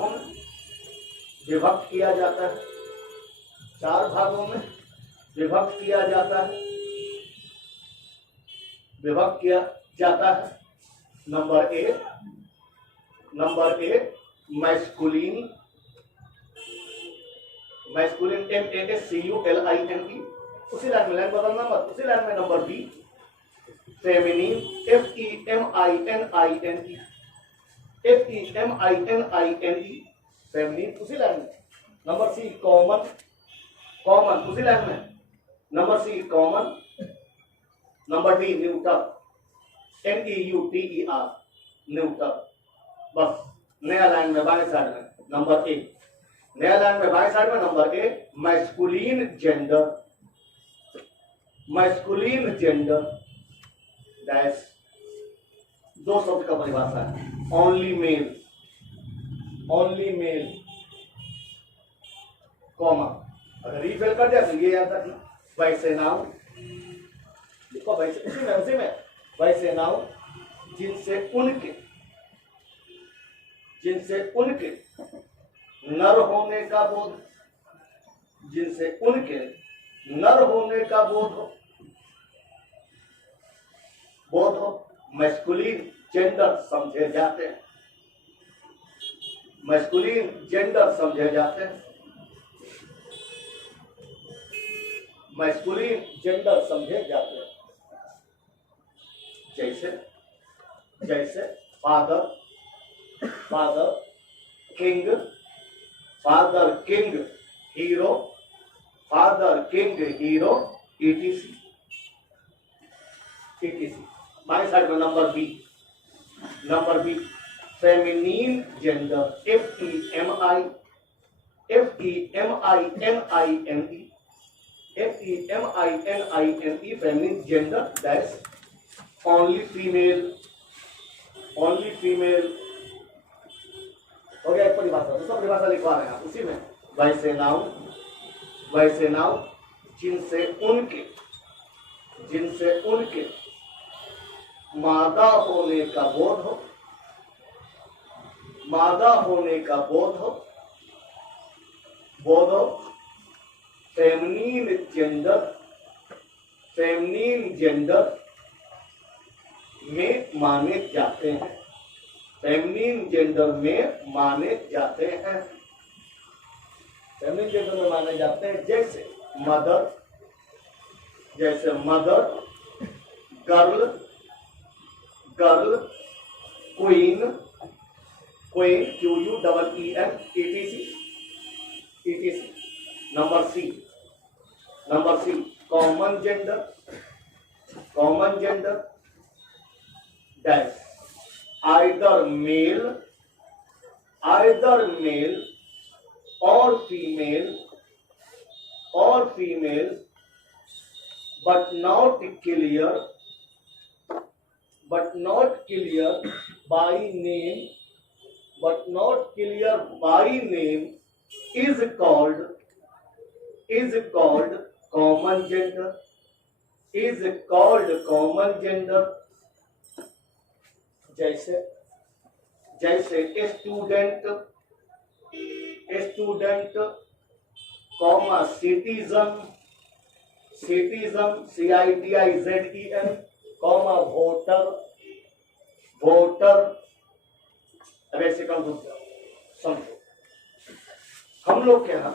में विभक्त किया जाता है, चार भागों में विभक्त किया जाता है, विभक्त किया जाता है। Number A masculine, masculine MASCULINE, उसी लाइन में, लाइन बदलना मत, उसी लाइन में। Number B feminine FEMININE, feminine, उसी लाइन में। नंबर सी कॉमन, कॉमन उसी लाइन में। Number C common. Number D neuter, NEUTER, neuter. बस नया लाइन में बाएं साइड में नंबर ए, नया लाइन में बाएं साइड में number A masculine gender, masculine gender dash दो शब्द का परिभाषा है, only mail, only mail comma. अगर रीफिल कर जाए तो ये याद रखना, वैसे नाउन देखो, वैसे उसी में वैसे नाउन जिनसे उनके नर होने का बोध, जिनसे उनके नर होने का बोध हो, मैस्कुलिन जेंडर समझे जाते हैं, मैस्कुलिन जेंडर समझे जाते हैं, मैस्कुलिन जेंडर समझे जाते हैं। जैसे जैसे father, father king, father king hero, father king hero, etc etc। By side में number B, number B feminine gender, FEMININE, FEMININE feminine gender, that's only female, only female. हो गया एक परिभाषा। दूसरा परिभाषा लिखवा रहे हैं आप उसी में। वैसे नाउन, वैसे नाउन जिनसे उनके, जिनसे उनके मादा होने का बोध हो, मादा होने का बोध हो, बोध हो, फेमिनीन जेंडर, फेमिनीन जेंडर में माने जाते हैं, फेमिनीन जेंडर में माने जाते हैं, फेमिनीन जेंडर में माने जाते हैं। जैसे मदर, जैसे mother, girl, girl, queen, queen QUEEN, etc। Number C, number C common gender, common gender dash either male, either male और फीमेल, और female but not clear, but not clear by name, but not clear by name is called common gender, is called common gender। जैसे जैसे student, student comma citizen, citizen CITIZEN comma voter, voter. अब ऐसे कम समझो, हम लोग के यहाँ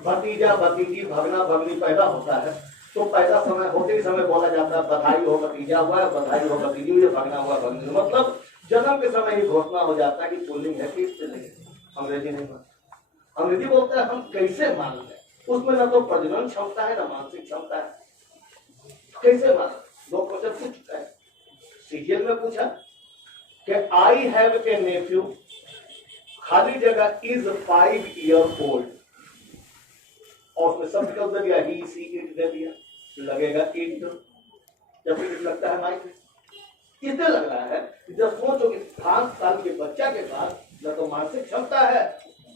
भतीजा भतीजी भगना भगनी पैदा होता है तो पैदा समय होते ही समय बोला जाता है बधाई हो भतीजा हुआ है, बधाई हो भतीजी हुई है, भगना हुआ भगनी। मतलब जन्म के समय ही घोषणा हो जाता है कि पुल्लिंग है कि स्त्रीलिंग है। अंग्रेजी नहीं मानते, अंग्रेजी बोलता है हम कैसे मान लें, उसमें ना तो प्रजनन क्षमता है ना मानसिक क्षमता है, कैसे मान। दो क्वेश्चन पूछ चुका है, सीरियल में पूछा कि आई हैव ए नेफ्यू, खाली जगह इज 5 years old, और उसमें सब विकल्प दे दिया, ही सी इट दे दिया, लगेगा इट, जब इट लगता है माइक में। इसलिए लग रहा है कि जब सोचो कि 5 साल के बच्चा के पास न तो मानसिक क्षमता है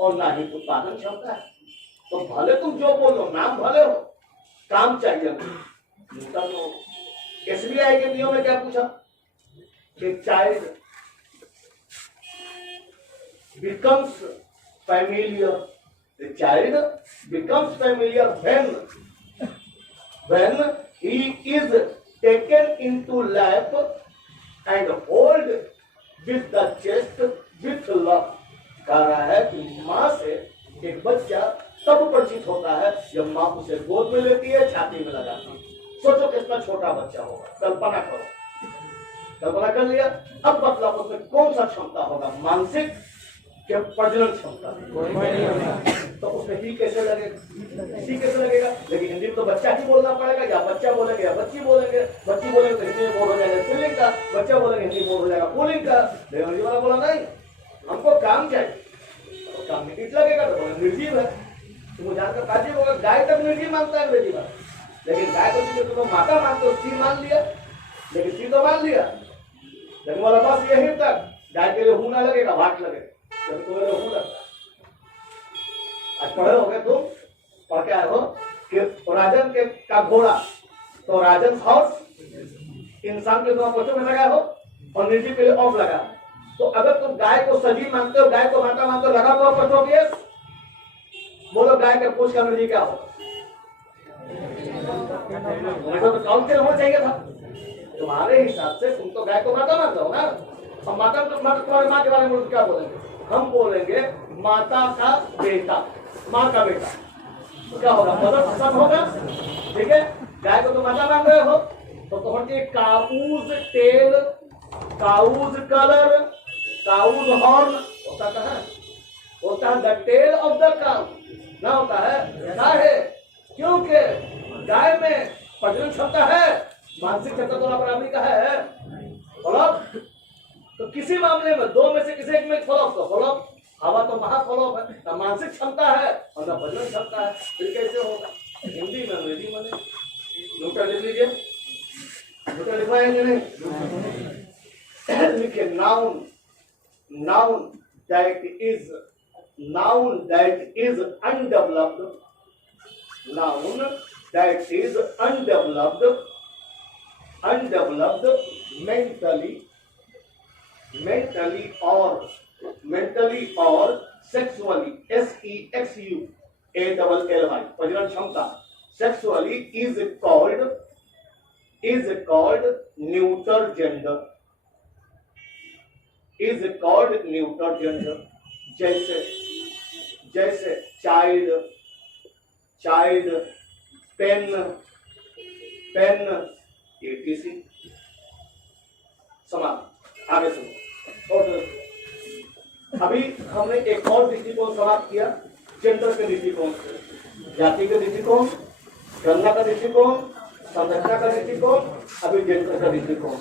और ना ही उत्पादन क्षमता है, तो भले तुम जो बोलो, नाम भले हो, काम चाहिए न्यूनतम हो। SBI के नियम में क्या पूछा कि child becomes familiar, the child becomes familiar when he is taken into lap and hold with the chest with love। कह रहा है कि माँ से एक बच्चा तब परिचित होता है जब माँ उसे गोद में लेती है, छाती में लगाती है। सोचो कितना छोटा बच्चा होगा, कल्पना करो, कल्पना कर लिया। अब बतलाओ उसमें कौन सा क्षमता होगा, मानसिक क्या प्रजनन क्षमता, तो उसमें ही कैसे लगेगा, सी कैसे लगेगा। लेकिन हिंदी में तो बच्चा ही बोलना पड़ेगा, या बच्चा बोलेंगे या बच्ची बोलेंगे, बच्ची बोलेंगे तो हिंदी में बोल हो जाएगा स्त्रीलिंग का, बच्चा बोलेंगे हिंदी में बोल हो जाएगा पुल्लिंग का। लेकिन हिंदी वाला बोला नहीं, हमको काम चाहिए, तो काम में इट लगेगा तो बोले निर्जीव है। तुम जानकर ताज्जुब होगा, गाय तक निर्जीव मानता है अंग्रेजी में, लेकिन गाय को तुम माता मानते हो, सी मान लिया, लेकिन सी तो मान लिया, लेकिन वाला बस यही तक, गाय के लिए हूं ना लगेगा, वाट लगेगा, जब तुम्हें हूं लगता है। आज पढ़े हो गए तुम, पढ़ के आए हो कि राजन के का घोड़ा, तो राजन हॉर्स, इंसान के तुम क्वेश्चन में लगाए हो और निर्जीव के लिए ऑफ लगा। तो अगर तुम गाय को सजीव मानते हो, गाय को माता मानते हो, लगा हुआ क्वेश्चन यस, बोलो गाय के पूछ का निर्जीव क्या हो, तो काउंसिल होना चाहिए था, तुम्हारे हिसाब से तुम तो गाय को माता मानते हो ना। अब माता तो तुम्हारे माँ के बारे में क्या बोलेंगे? हम बोलेंगे माता का बेटा, माँ का बेटा, तो क्या होगा? मदर सन होगा। ठीक है, गाय को तो माता मान रहे हो, तो कहोगे cow's tail, cow's colour, cow's horn होता कहाँ? होता है the tail of the cow, ना होता है गाय। क्योंकि गाय में प्रजनन क्षमता है, मानसिक क्षमता तो बराबरी का है। फॉलोअप तो किसी मामले में दो में से किसी एक में फॉलोअप, तो फॉलोअप हवा तो महाफॉलोअप है, ना मानसिक क्षमता है और ना प्रजनन क्षमता है, फिर कैसे होगा? हिंदी में अंग्रेजी में न्यूटन लिख लीजिए, न्यूटन लिखवाएंगे नहीं? लिखिए noun, noun that is, noun that is undeveloped, noun that is undeveloped, undeveloped mentally, mentally or sexually, SEXUALLY, प्रजनन क्षमता, sexually is called neuter gender, is called neuter gender. जैसे child, child, pen, pen, ETC. समाप्त। आगे सुनो। और अभी हमने एक और दृष्टिकोण समाप्त किया, जेंडर के दृष्टिकोण से, जाति के दृष्टिकोण, गणना का दृष्टिकोण, संरचना का दृष्टिकोण, अभी जेंडर का दृष्टिकोण।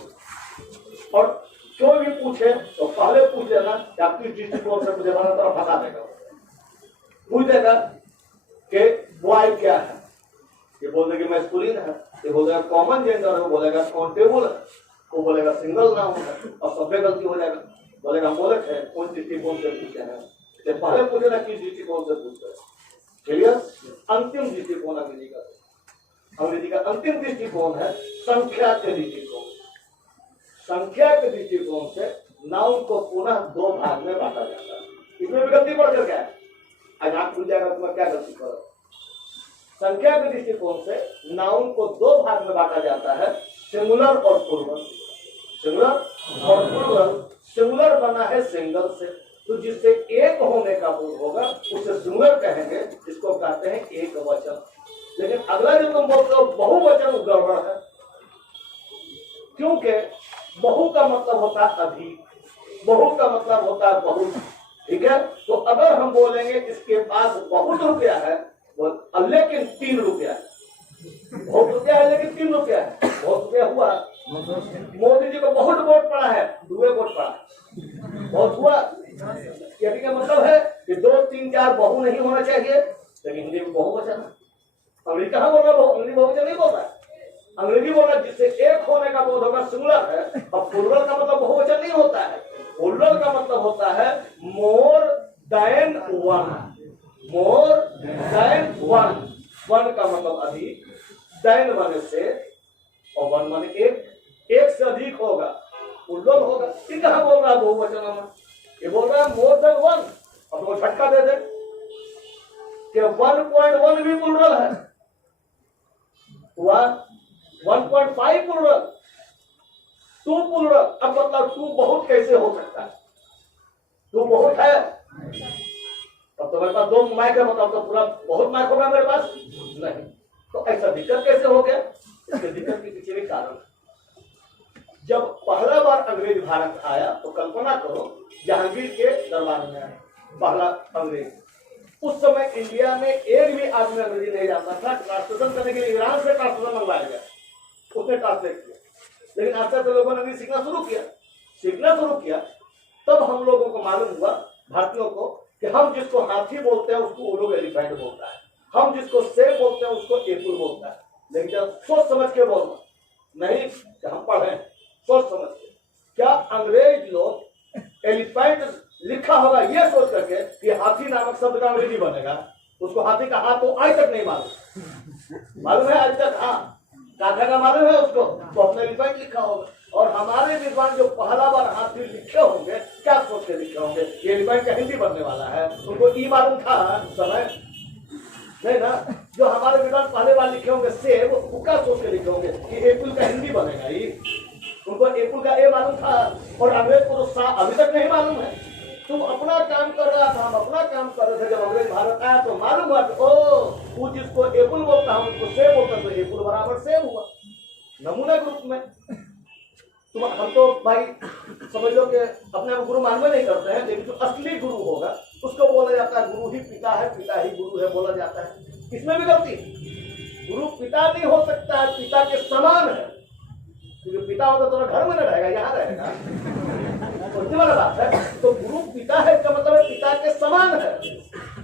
और जो भी पूछे तो पहले पूछ लेना कि आप किस दृष्टिकोण से मुझे हमारा तरफ फंसा देगा। पूछ देगा कि बॉय क्या है, ये बोल देगा मैस्कुलिन है, ये बोलेगा कॉमन जेंडर है, वो बोलेगा काउंटेबल है, वो बोलेगा सिंगल नाउन है, और सब पे गलती हो जाएगा, बोलेगा मोलक है। कौन दृष्टिकोण से पूछे हैं? तो पहले पूछे ना किस दृष्टिकोण से पूछते हैं। क्लियर? अंतिम दृष्टिकोण अंग्रेजी का अंतिम दृष्टिकोण है संख्या के दृष्टिकोण। संख्या के दृष्टिकोण से नाउन को पुनः दो भाग में बांटा जाता है। इसमें भी गलती पड़ कर क्या है? आज आप पूछ जाएगा तुम्हें क्या गलती करो। संख्या के दृष्टिकोण से नाउन को दो भाग में बांटा जाता है, सिंगुलर और प्लूरल। सिंगुलर और प्लूरल। सिंगुलर बना है सिंगल से, तो जिससे एक होने का बोध होगा उसे सिंगुलर कहेंगे, जिसको कहते हैं एक वचन। लेकिन अगला जो तुम बोलते हो बहुवचन, गड़बड़ है, क्योंकि बहु का मतलब होता है अधिक, बहु का मतलब होता है बहुत। ठीक है, तो अगर हम बोलेंगे इसके पास बहुत रुपया है, लेकिन 3 रुपया है, बहुत रुपया है लेकिन 3 रुपया है, बहुत रुपया हुआ। मोदी जी को बहुत वोट पड़ा है, 2 वोट पड़ा, बहुत हुआ। यदि का मतलब है कि 2, 3, 4 बहु नहीं होना चाहिए, लेकिन हिंदी में बहुवचन है। अंग्रेजी कहाँ बोल रहा है? अंग्रेजी बहुवचन नहीं बोल रहा है, अंग्रेजी बोल रहा है जिससे एक होने का बोध होगा, सिंगुलर है। और प्लूरल का मतलब बहुवचन नहीं होता है, प्लूरल का मतलब होता है more than one, more than one. One का मतलब अधिक, देन माने से, और वन माने एक से अधिक होगा, प्लूरल होगा। ये कहाँ बोल रहा है बहुवचन में? ये बोल रहा है मोर देन वन। अब वो झटका दे दे कि 1.1 भी प्लूरल है, 1.5 प्लूरल, 2 प्लूरल। अब मतलब 2 बहुत कैसे हो सकता है? 2 बहुत है, तब तो मेरे पास 2 माइक है, मतलब तो पूरा बहुत माइक होगा मेरे पास नहीं। तो ऐसा दिक्कत कैसे हो गया? इसके दिक्कत के पीछे भी कारण। जब पहला बार अंग्रेज भारत आया तो कल्पना करो जहांगीर के दरबार में आया पहला अंग्रेज। उस समय इंडिया में एक भी आदमी अंग्रेजी नहीं जानता था। ट्रांसलेशन करने के लिए ईरान से ट्रांसलेशन मंगवाया गया, उसने ट्रांसलेट किया। लेकिन आस्ते आस्ते लोगों ने अंग्रेजी सीखना शुरू किया। तब हम लोगों को मालूम हुआ, भारतीयों को, कि हम जिसको हाथी बोलते हैं उसको वो लोग एलिफेंट बोलता है, हम जिसको सेब बोलते हैं उसको एप्पल बोलता है। लेकिन जब सोच समझ के बोलना, नहीं कि हम पढ़े, सोच समझ के। क्या अंग्रेज लोग एलिफेंट लिखा होगा ये सोच करके कि हाथी नामक शब्द का अंग्रेजी बनेगा? उसको हाथी का हाथ तो आज तक नहीं मालूम है आज तक। हाँ, काका का मालूम है उसको, तो अपने एलिफेंट लिखा होगा। और हमारे विद्वान जो पहला बार हाथी लिखे होंगे, क्या सोच के लिखे होंगे? ये एलिफेंट का हिंदी बनने वाला है, उनको ई मालूम था समय नहीं ना। जो हमारे विद्वान पहले बार लिखे होंगे सेब, वो क्या सोच के लिखे होंगे कि एप्पल का हिंदी बनेगा? उनको एप्पल का ए मालूम था और अंग्रेज को तो सा अभी तक नहीं मालूम है। तुम अपना काम कर रहा था, हम अपना काम कर रहे थे। जब अंग्रेज भारत आया तो मालूम हुआ कि ओ वो जिसको एप्पल बोलता हम उसको सेब बोलते, तो एप्पल बराबर सेब हुआ नमूना के रूप में। तुम हम तो भाई समझ लो कि अपने गुरु मानवे नहीं करते हैं, लेकिन जो असली गुरु होगा उसको बोला जाता है गुरु ही पिता है, पिता ही गुरु है बोला जाता है। इसमें भी गलती, गुरु पिता नहीं हो सकता है, पिता के समान है। क्योंकि पिता होता तो घर में न रहेगा, यहाँ रहेगा, समझने वाला बात है। तो गुरु पिता है, इसका मतलब है पिता के समान है।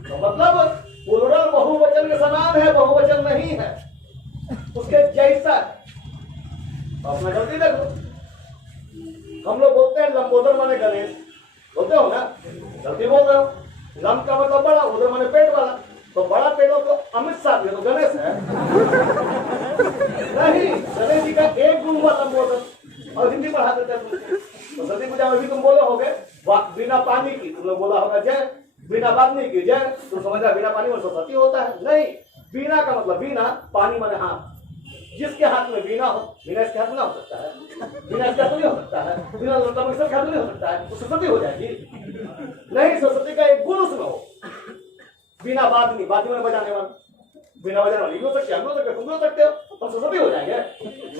तो मतलब प्लुरल बहुवचन के समान है, बहुवचन नहीं है, उसके जैसा है। तो अपना गलती देखो। हम लोग बोलते हैं लंबोदर माने गणेश, बोलते हो ना, गलती बोल रहे हो। लंब का मतलब बड़ा, उधर माने पेट वाला, तो बड़ा पेट हो तो अमित शाह तो गणेश है नहीं। गणेश जी का एक गुण हुआ लंबोदर, और हिंदी पढ़ा देते हैं तुमको। तो सती पूजा में भी तुम बोले होगे बिना पानी की, तुमने बोला होगा जय, बिना पानी की जय, तुम समझ रहे बिना पानी में सरस्वती होता है? नहीं, बीना का मतलब बीना, पानी माने हाथ। जिसके हाथ में बीना हो, बीना इसके हाथ में ना हो सकता है, बीना इसके हाथ में नहीं हो सकता है, बिना लता में इसके हाथ में नहीं हो सकता है, तो सरस्वती हो जाएगी नहीं। सरस्वती का एक गुण उसमें हो। बिना बादनी, बादनी में बजाने वाला, बिना बजाने वाली हो सकते, हम हो सकते, तुम हो सकते हो, तो सरस्वती हो जाएंगे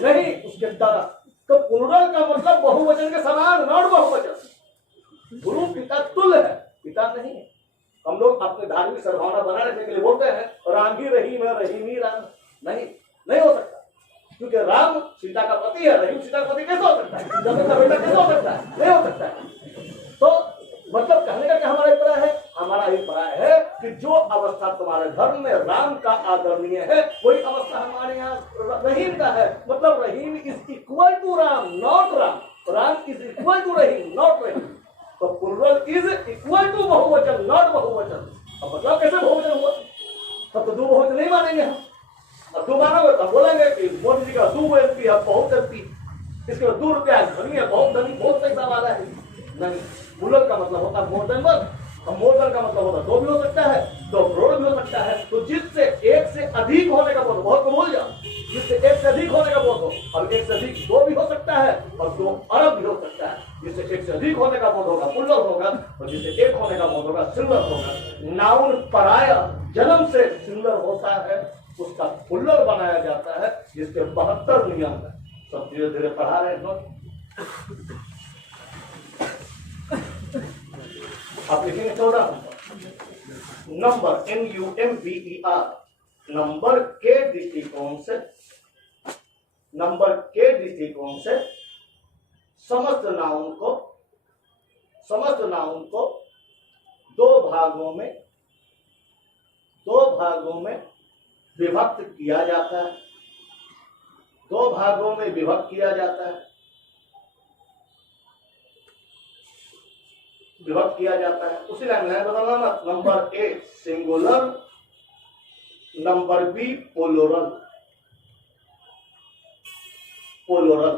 नहीं उसके तरह। तो प्लुरल का मतलब बहुवचन के समान, नॉट बहुवचन। गुरु पिता तुल्य है, पिता नहीं है। हम लोग अपने धार्मिक सद्भावना बनाए रखने के लिए बोलते हैं राम ही रहीम है, रहीमी राम, नहीं हो सकता। क्योंकि राम सीता का पति है, रहीम सीता का पति कैसे हो सकता है? जब का बेटा कैसे हो सकता है? नहीं हो सकता है। तो मतलब कहने का क्या हमारा अभिप्राय है? हमारा अभिप्राय है कि जो अवस्था तुम्हारे धर्म में राम का आदरणीय है, वही अवस्था हमारे यहाँ रहीम का है। मतलब Rahim is equal to Ram, not Ram. Ram is equal to Rahim, not Rahim. तो प्लुरल इज इक्वल टू बहुवचन, नॉट बहुवचन। अब मतलब कैसे बहुवचन हुआ? तब तो दो बहुवचन नहीं मानेंगे हम। अब दो मानोगे तो बोलेंगे कि मोदी जी का 2 MP है, बहुत MP, इसके बाद 2 रुपया धनी है, बहुत धनी, बहुत पैसा वाला है। नहीं, प्लुरल का मतलब होता है मोर देन वन। अब मोर देन का मतलब होता है 2 भी हो सकता है, 2 करोड़ भी हो सकता है। तो जिससे एक से अधिक होने का बोध, बहुत को भूल जाओ, जिससे एक से अधिक होने का बोध हो, अब एक से अधिक 2 भी हो सकता है और 2 अरब भी हो सकता है। जिससे एक से अधिक होने का बोध होगा प्लुरल होगा, और जिससे एक होने का बोध होगा सिंगुलर होगा। नाउन पराया जन्म से सिंगुलर होता है, उसका प्लुरल बनाया जाता है, जिसके 72 नियम है। सब धीरे धीरे पढ़ा रहे हैं। आप लिखेंगे 14 नंबर NUMBER, नंबर के दृष्टिकोण से, नंबर के दृष्टिकोण से समस्त नाउन को 2 भागों में विभक्त किया जाता है। 2 भागों में विभक्त किया जाता है, विभक्त किया जाता है। उसी लाइन में बदलना मत। Number A singular, number B plural. Plural.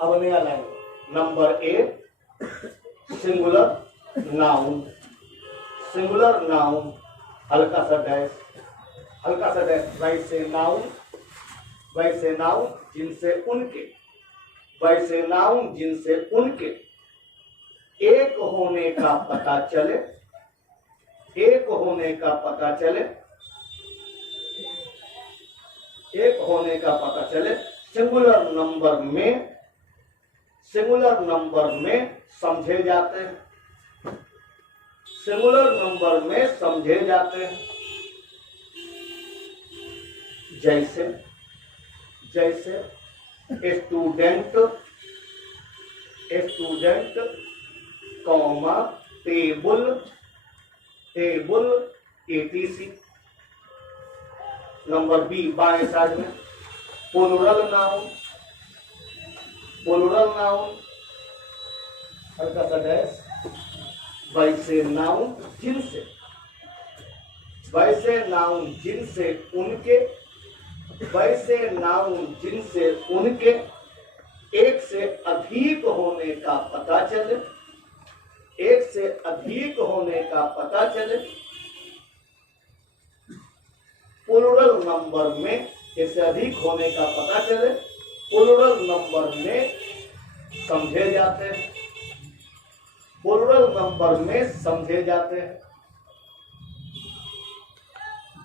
अब नया line, number A singular noun, singular noun, हल्का सा डैश, हल्का सा डैश। वैसे नाउन, वैसे नाउन जिनसे उनके, वैसे नाउन जिनसे उनके एक होने का पता चले, एक होने का पता चले, एक होने का पता चले, सिंगुलर नंबर में, सिंगुलर नंबर में समझे जाते हैं, सिंगुलर नंबर में समझे जाते हैं। जैसे जैसे student, student comma table, table etc। Number B बाएं साइड में प्लुरल नाउन, प्लुरल नाउन, हल्का सा डैश। वैसे नाउन जिनसे, वैसे नाउन जिनसे उनके, वैसे नाउन जिनसे उनके एक से अधिक होने का पता चले, एक से अधिक होने का पता चले। प्लुरल नंबर में एक से अधिक होने का पता चले, प्लूरल नंबर में समझे जाते हैं, प्लूरल नंबर में समझे जाते हैं।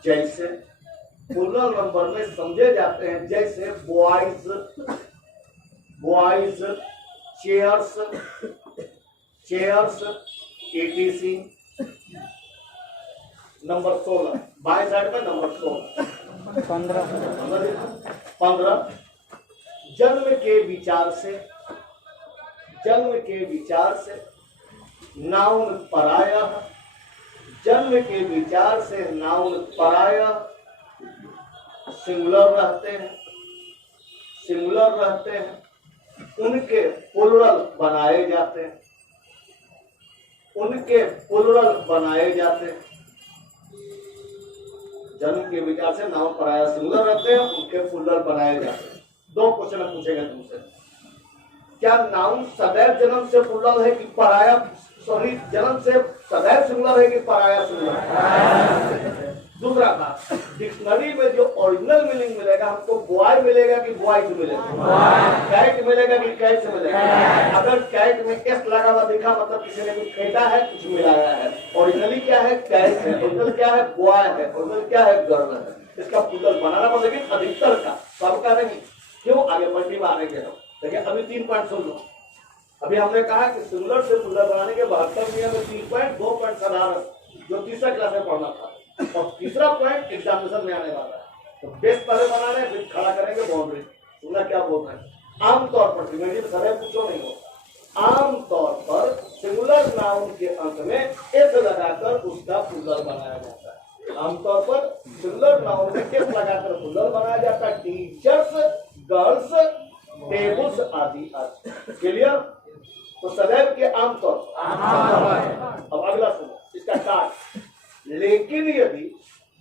जैसे प्लूरल नंबर में समझे जाते हैं, जैसे boys, boys, chairs, chairs, etc। Number 16 बाएं साइड में नंबर 16 15 जन्म के विचार से, जन्म के विचार से नाउन पराया, जन्म के विचार से नाउन पराया सिंगुलर रहते हैं, सिंगुलर रहते हैं, उनके प्लूरल बनाए जाते हैं, उनके प्लूरल बनाए जाते हैं। जन्म के विचार से नाउन पराया सिंगुलर रहते हैं, उनके प्लूरल बनाए जाते हैं। दो क्वेश्चन पूछेगा तुमसे, क्या नाउन सदैव जन्म से प्लूरल है कि पराया, सॉरी जन्म से सदैव सिंगुलर है कि पराया सिंगुलर? दूसरा बात, डिक्शनरी में जो ओरिजिनल मीनिंग मिलेगा हमको बॉय मिलेगा कि बॉयज मिलेगा, कैट मिलेगा कि कैट्स मिलेगा। अगर कैट में एस लगा हुआ दिखा मतलब किसी ने कुछ फेंटा है, कुछ मिलाया है। ओरिजिनली क्या है? कैट है। ओरिजिनल क्या है? बॉय है। ओरिजिनल क्या है? गर्ल है। इसका प्लूरल बनाना पड़ेगा, लेकिन अधिकतर का, सबका नहीं। क्यों? आगे पलटी में आने के दो। देखिए अभी 3 पॉइंट सुन लो। अभी हमने कहा कि सिंगुलर से प्लूरल बनाने के 72 नियम में 3 पॉइंट, 2 पॉइंट साधारण, जो तीसरा क्लास में पढ़ना था, और तीसरा पॉइंट एग्जामिनेशन में आने वाला है। तो बेस पहले बनाना है, फिर खड़ा करेंगे बाउंड्री। सुनना क्या बोल रहे हैं। आमतौर पर सिंगुलर सदैव पूछो नहीं हो, आमतौर पर सिंगुलर नाउन के अंत में एस लगाकर उसका प्लूरल बनाया जाता है। आमतौर पर सिंगुलर नाउन में एस लगाकर प्लूरल बनाया जाता है। टीचर्स, गर्ल्स, टेबल्स आदि आदि। क्लियर? तो सदैव के आमतौर पर। अब अगला सुनो, इसका काट। लेकिन यदि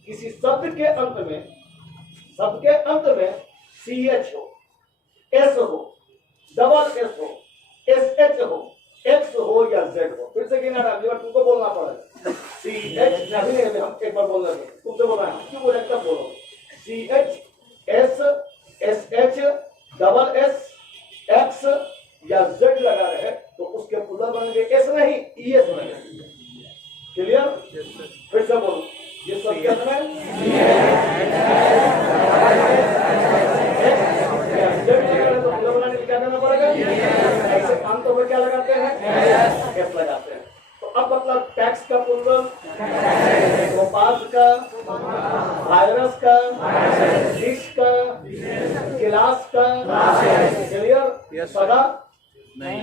किसी शब्द के अंत में, शब्द के अंत में CH हो, S हो, डबल S हो, SH हो, X हो या Z हो, फिर से गिना रहा, तुमको बोलना पड़ेगा। CH नहीं, हम एक बार बोल रहे हैं, तुमसे बोल रहे हैं, क्यों बोले तब बोलो। CH, S, SH, double S, X या Z लगा रहे तो उसके प्लूरल बनेंगे S नहीं, ES बनेंगे। क्लियर? फिर से बोलो, ये सब क्या है? तो प्लूरल बनाने के लिए क्या करना पड़ेगा? ऐसे आमतौर पर क्या लगाते हैं? एस लगाते हैं। तो अब मतलब टैक्स का प्लूरल, गोपाल का, वायरस का, डिश का, गिलास का। क्लियर? सदा नहीं,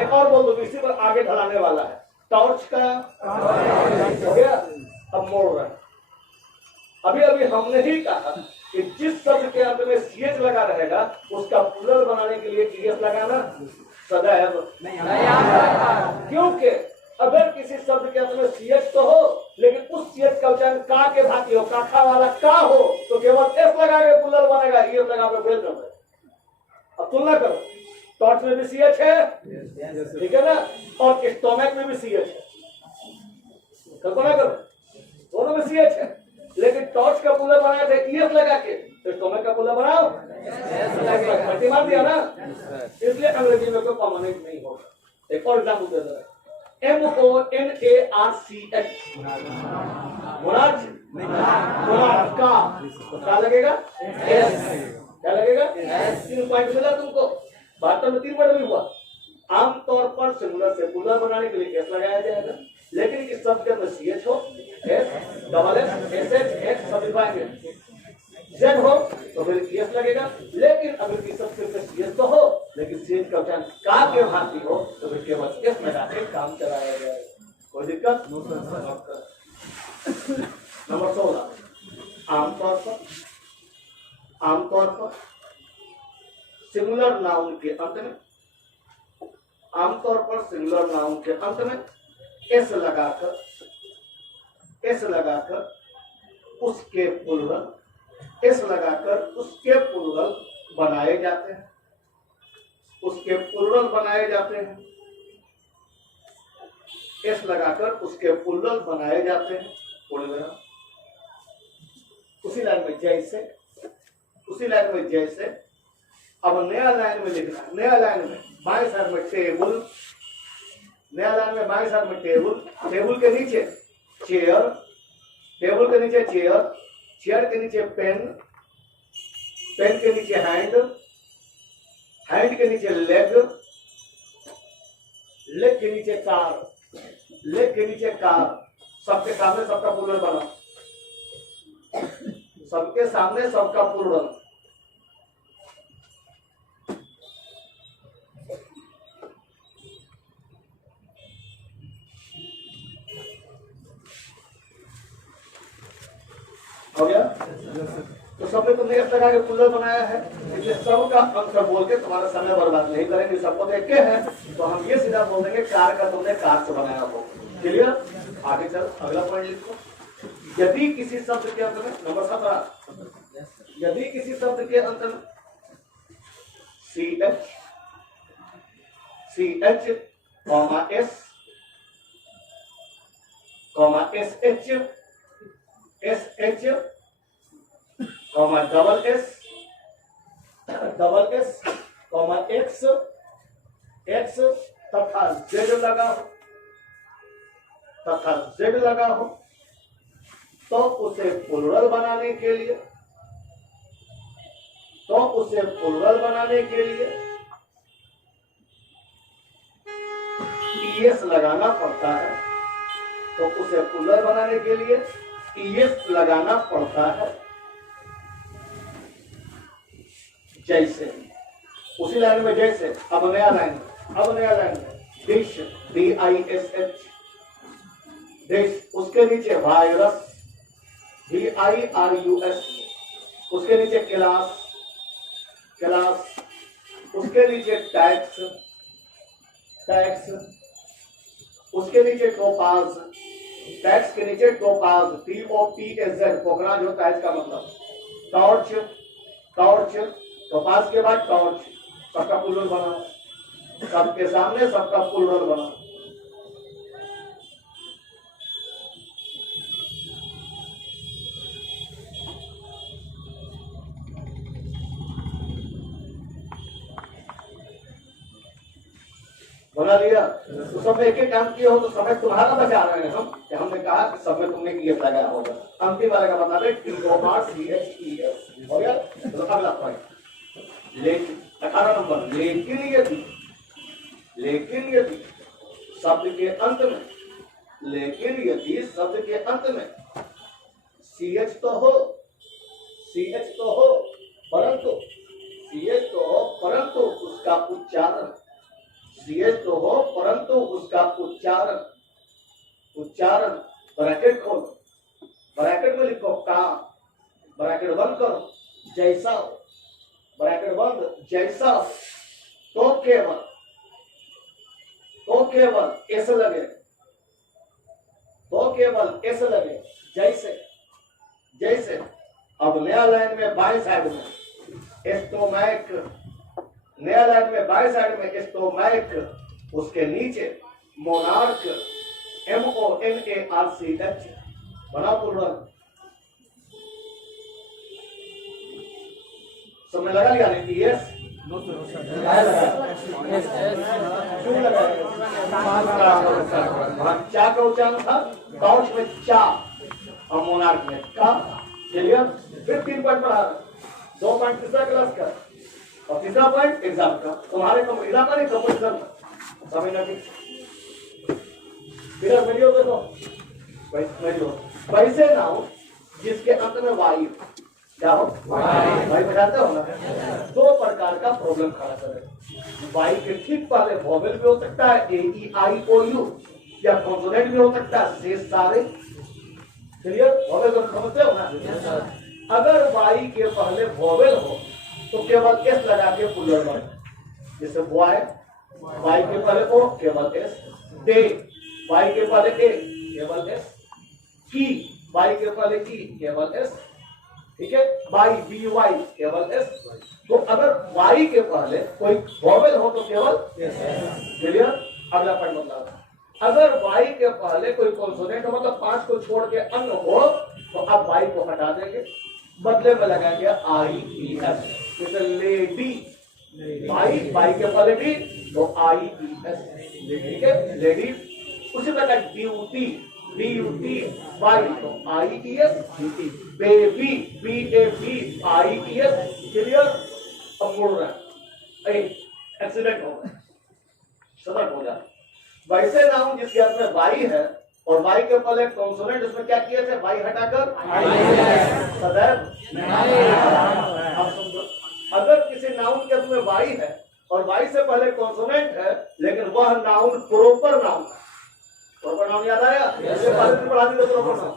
एक और बोल दो, इसी पर आगे ढलाने वाला है। टॉर्च का हो गया। अब मोड़ रहे हैं। अभी अभी हमने ही कहा कि जिस शब्द के अंत में CH लगा रहेगा उसका प्लूरल बनाने के लिए ES लगाना सदैव नहीं। क्योंकि अगर किसी शब्द के अंत में CH तो हो, लेकिन उस CH का उच्चारण का के भांति हो, काखा वाला का हो, तो केवल S लगा के प्लूरल बनेगा, ES लगा के फेल कर दे। अब तुलना करो, टॉर्च में भी CH है, ठीक है ना, और स्टोमक में भी CH है। कल्पना करो, दोनों में CH है, लेकिन टॉर्च का प्लूरल बनाया था ES लगा के, तो स्टोमक का प्लूरल बनाओ पट्टी मार दिया ना। इसलिए अंग्रेजी में कोई परमानेंट नहीं होगा। एक और एग्जाम्पल दे दो, MONARCH, मोनार्च, मोनार्च का, तो क्या लगेगा? क्या लगेगा? 3 पॉइंट मिला तुमको। 72 में 3 वर्ड भी हुआ। आमतौर पर सिंगुलर से प्लूरल बनाने के लिए S लगाया जाएगा, लेकिन इस शब्द में CH हो, S, double S, SH, X सब लिखवाएंगे। Z हो तो फिर ES लगेगा, लेकिन अगर किसी शब्द में CH तो हो, लेकिन CH का उच्चारण का के भांति हो, तो फिर केवल S लगा के काम चलाया जाएगा। कोई दिक्कत? नंबर 16, आमतौर पर सिंगुलर नाउन के अंत में, आमतौर पर सिंगुलर नाउन के अंत में S लगाकर उसके प्लूरल, S लगाकर उसके प्लूरल बनाए जाते हैं, उसके प्लूरल बनाए जाते हैं। S लगाकर उसके प्लूरल बनाए जाते हैं। उसी लाइन में जैसे अब नया लाइन में लिखना है, नया लाइन में बाएं साइड में टेबल, नया लाइन में बाएं साइड में टेबल, टेबल के नीचे चेयर, टेबल के नीचे चेयर, चेयर के नीचे पेन, पेन के नीचे हैंड, हैंड के नीचे लेग, लेग के नीचे कार, लेग के नीचे कार, सबके सामने सबका प्लूरल बना, सबके सामने सबका प्लूरल। हो गया? तो सबने तुमने इस तरह के प्लूरल बनाया है, इसलिए सबका आंसर बोल के तुम्हारा समय बर्बाद नहीं करेंगे। सबको देख के हैं तो हम ये सीधा बोल देंगे कार का तुमने कार से बनाया हो। क्लियर? आगे चल, अगला पॉइंट लिखो। यदि किसी शब्द के अंत में, नंबर 17, यदि किसी शब्द के अंत में CH, S, SH, SH, double S, X तथा Z लगा हो तो उसे प्लूरल बनाने के लिए, ES लगाना पड़ता है, तो उसे प्लूरल बनाने के लिए ES लगाना पड़ता है। जैसे उसी लाइन में, जैसे अब नया लाइन में डिश, DISH, डिश, उसके नीचे वायरस, VIRUS, उसके नीचे क्लास, उसके नीचे टैक्स, उसके नीचे टोपाज, टैक्स के नीचे टोपाज, TOPAZ, पोखराज होता है इसका मतलब, टॉर्च, टोपाज के बाद टॉर्च, सबका प्लूरल बनाओ, सबके सामने सबका प्लूरल बनाओ। बना लिया? तो सब में एक एक काम किए हो तो समय तुम्हारा बचा रहे हैं हम, कि हमने कहा कि सब में तुमने किए लगाया होगा। अंतिम वाले का बता दें, TORCHES हो गया। तो अगला पॉइंट, लेकिन 18 नंबर, लेकिन यदि शब्द के अंत में, CH तो हो परंतु उसका उच्चारण, ब्रैकेट खोलो, ब्रैकेट में लिखो का, ब्रैकेट बंद करो, जैसा हो, ब्रैकेट बंद, जैसा हो, तो केवल एस लगे, जैसे। अब नया लाइन में बाएं साइड में स्टोमैक, नया लाइन में बाएं साइड में स्टोमैक, उसके नीचे मोनार्क, MONARCH, बना प्लूरल। समय लगा लिया नहीं? यस, क्यों लगा? चा का उच्चारण था, काउच में चा और मोनार्क में का। क्लियर? फिर 3 पॉइंट पढ़ा, 2 पॉइंट तीसरा क्लास का और तीसरा पॉइंट एग्जाम का। तुम्हारे एग्जाम का नहीं, कंपटीशन का। समझना ठीक? फिर वीडियो देखो, वैसे ना हो जिसके अंत में वायु, क्या हो? वायु बजाते हो ना। 2 प्रकार का प्रॉब्लम खड़ा करे। वायु के ठीक पहले वोवेल भी हो सकता है, AEIOU, या कॉन्सोनेंट भी हो सकता है, शेष सारे। क्लियर? वोवेल को समझते हो ना? अगर वाई के पहले वोवेल हो तो केवल एस लगा के प्लूरल बने, जैसे बॉय, वाई के पहले ओ, केवल एस, डे, वाई के पहले ए, केवल एस, की, वाई के पहले की, केवल एस। ठीक है? बाई, BY, केवल एस। तो अगर वाई के पहले कोई वोवेल हो तो केवल एस। क्लियर? अगला पॉइंट बदला, अगर वाई के पहले कोई कॉन्सोनेंट हो, मतलब 5 को छोड़ के अन्य हो, तो अब वाई को हटा देंगे, बदले में लगाएंगे IES, जैसे लेडी, बाई, बाई के पहले डी तो आई ई एस, ठीक है, लेडीज। उसी तरह duty, D U T, by तो I E S, baby, B A B I E S, clear. अब मुड़ रहा है, एक्सीडेंट हो गया, सड़क हो जाए। वैसे नाउन जिसके हाथ में बाई है और बाई के पहले कॉन्सोनेंट, उसमें क्या किए थे, बाई हटाकर सदैव। अब समझो, अगर किसी नाउन के हाथ में बाई है और बाई से पहले कॉन्सोनेंट है, लेकिन वह नाउन प्रॉपर नाउन है। प्रॉपर नाउन याद आया? जैसे पहले दिन पढ़ा दी प्रॉपर नाउन।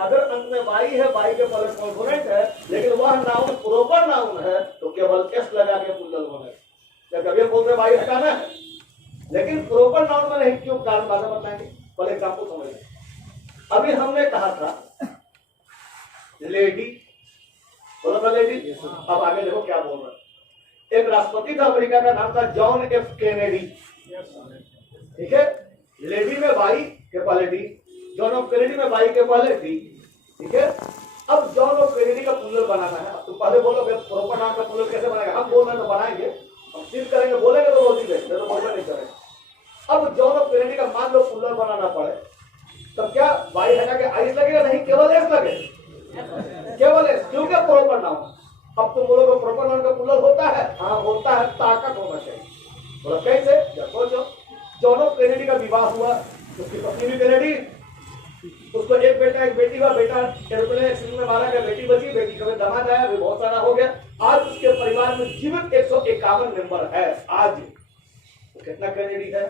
अगर अंत में बाई है, बाई के पहले कॉन्सोनेंट है, लेकिन वह नाउन प्रॉपर नाउन है, तो केवल एस लगा के पुल्लल बनेगा। जब कभी बोलते बाई हटाना है, लेकिन प्रॉपर नाउन में नहीं, क्यों? कारण बाद में बताएंगे, पहले एग्जाम्पल समझिए। अभी हमने कहा था लेडी, बोला था लेडी। अब आगे देखो क्या बोल रहा है। एक राष्ट्रपति था अमेरिका का, नाम था जॉन एफ कैनेडी, ठीक है। लेडी में बाई के पहले डी, जॉन ऑफ कैनेडी में बाई के पहले डी, ठीक है। अब जॉन ऑफ कैनेडी का पुल्लर बनाना है। तो पहले बोलोगे प्रॉपर नाउन का पुल्लर कैसे बनाएगा? हम बोल रहे हैं तो बनाएंगे, हम सिर्फ करेंगे, बोलेंगे तो रोज ही नहीं तो बोलना नहीं करेंगे। अब जॉन ऑफ कैनेडी का मान लो पुल्लर बनाना पड़े, तब क्या बाई हटा के आई लगेगा? नहीं, केवल एस लगेगा, केवल एस, क्योंकि प्रॉपर नाउन। अब तुम बोलोगे प्रॉपर नाउन का पुल्लर होता है? हाँ होता है, ताकत होना चाहिए। बोलो कैसे? जब सोचो, जॉन ऑफ कैनेडी का विवाह हुआ, उसकी पत्नी भी कैनेडी, उसको एक बेटा एक बेटी हुआ। बेटा एरोप्लेन एक्सीडेंट में मारा गया, बेटी बची, बेटी का दामाद आया, भी बहुत सारा हो गया। आज उसके परिवार में जीवित 151 मेंबर है आज। तो कितना कैनेडी है?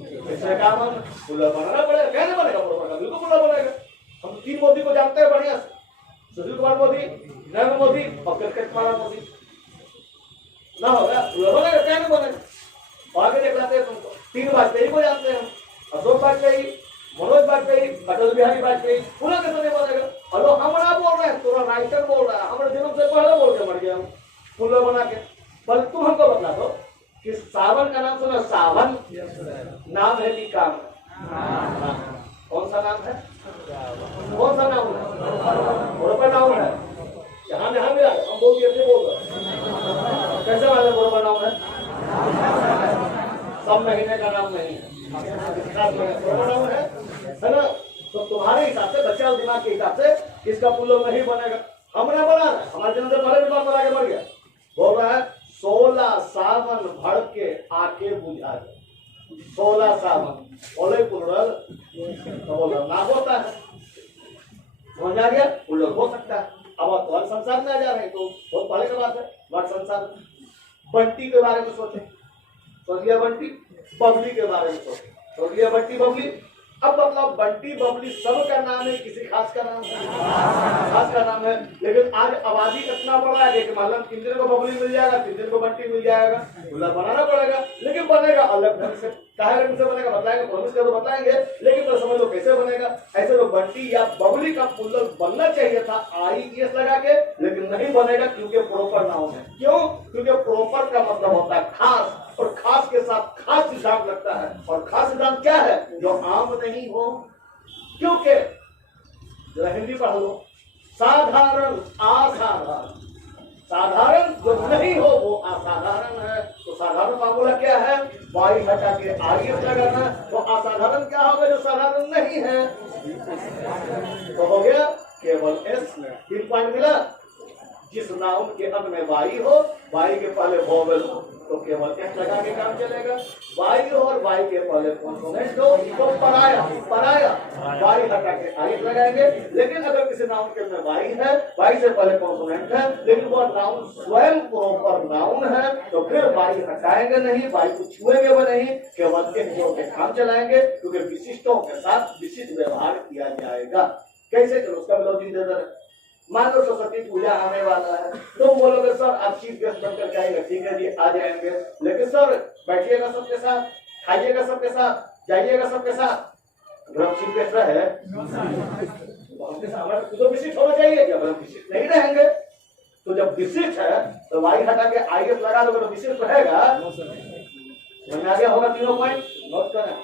151। पुल्लर बनाना पड़ेगा, कैसे बनेगा प्रॉपर का? बिल्कुल पुल्लर बनेगा। हम 3 मोदी को जानते हैं बढ़िया से, सुशील कुमार मोदी, नरेंद्र मोदी और कृष्ण मोदी। ना होगा पुल्लर बनेगा, क्या नहीं बनेगा? आगे देख लाते हैं तुमको। 3 वाजपेयी को जानते हैं, अशोक वाजपेयी, मनोज वाजपेयी, अटल बिहारी वाजपेयी, पूरा कैसे नहीं बनेगा? हेलो, हमारा बोल रहे हैं, पूरा राइटर बोल रहा है, हमारे जन्म से पहले बोल के मर गया हूँ पुल्लर बना के। पर तुम हमको बता दो कि सावन का नाम सुना? सावन नाम है कि काम है? कौन सा नाम है? कौन सा नाम है? प्रॉपर नाउन है। जहां जहां मिला हम बोल दिए, अपने बोल रहे कैसे वाले प्रॉपर नाउन है? सब महीने का नाम नहीं है, प्रॉपर नाउन है ना? तो तुम्हारे हिसाब से, बच्चा दिमाग के हिसाब से इसका पुल्लर नहीं बनेगा। हमने बना, हमारे जन्म से पहले विद्वान बना के मर गया। बोल रहा है 16 सावन भड़ के आके बुझा गए। 16 सावन बोले पुल्लर, तो बोला ना होता है, समझ आ गया? पुल्लर हो सकता है। अब आप वर्ग संसार में आ जा रहे हैं, तो बहुत पहले की बात है। वर्ग संसार, बंटी के बारे में सोचे, सोच लिया बंटी। बबली के बारे में सोचे, सोच लिया बंटी बबली। अब मतलब बंटी बबली सब का नाम है, किसी खास का नाम है? खास का नाम है। लेकिन आज आबादी इतना बड़ा है कि मालूम 3 दिन को बबली मिल जाएगा, 3 दिन को बंटी मिल जाएगा। पुल्लर बनाना पड़ेगा, लेकिन बनेगा अलग ढंग से। काहे रंग से बनेगा बताएंगे, प्रॉमिस करो बताएंगे, लेकिन तो समझ लो कैसे बनेगा। ऐसे तो बंटी या बबली का पुल्लर बनना चाहिए था आई एस लगा के, लेकिन नहीं बनेगा क्योंकि प्रॉपर नाउन है। क्यों? क्योंकि प्रॉपर का मतलब होता है खास, और खास के साथ खास सिद्धांत लगता है। और खास सिद्धांत क्या है? जो आम नहीं हो। क्योंकि जरा हिंदी पढ़ लो, साधारण, असाधारण। साधारण जो नहीं हो वो असाधारण है। तो साधारण मामूला क्या है? बाई हटा के आगे लगाना। तो असाधारण क्या होगा? जो साधारण नहीं है। तो हो गया केवल एस। 3 पॉइंट मिला। जिस नाउन के अंत में बाई हो, बाई के पहले वोवेल हो, तो केवल एस लगा के काम चलेगा। बाई हो और बाई के पहले कॉन्सोनेंट हो तो पराया, पराया बाई हटा के आई लगाएंगे। लेकिन अगर किसी नाउन के अंदर बाई है, बाई से पहले कॉन्सोनेंट है, लेकिन वह नाउन स्वयं प्रॉपर नाउन है, तो फिर बाई हटाएंगे नहीं, बाई को छुएंगे वो नहीं, केवल एक जोड़ के काम चलाएंगे। क्योंकि विशिष्टों के साथ विशिष्ट व्यवहार किया जाएगा। कैसे? चलो उसका लॉजिक दे दे। मान लो सरस्वती पूजा आने वाला है, तुम बोलोगे सर आप चीफ गेस्ट बनकर जाएंगे, ठीक है जी आ जाएंगे, लेकिन सर बैठिएगा सबके साथ, खाइएगा सबके साथ, जाइएगा सबके साथ। अगर हम चीफ गेस्ट रहे तो विशिष्ट होना चाहिए कि अगर हम विशिष्ट नहीं रहेंगे, तो जब विशिष्ट है तो वाई हटा के आई एस लगा दोगे तो विशिष्ट रहेगा। समझ में आ गया होगा? तीनों पॉइंट नोट करें।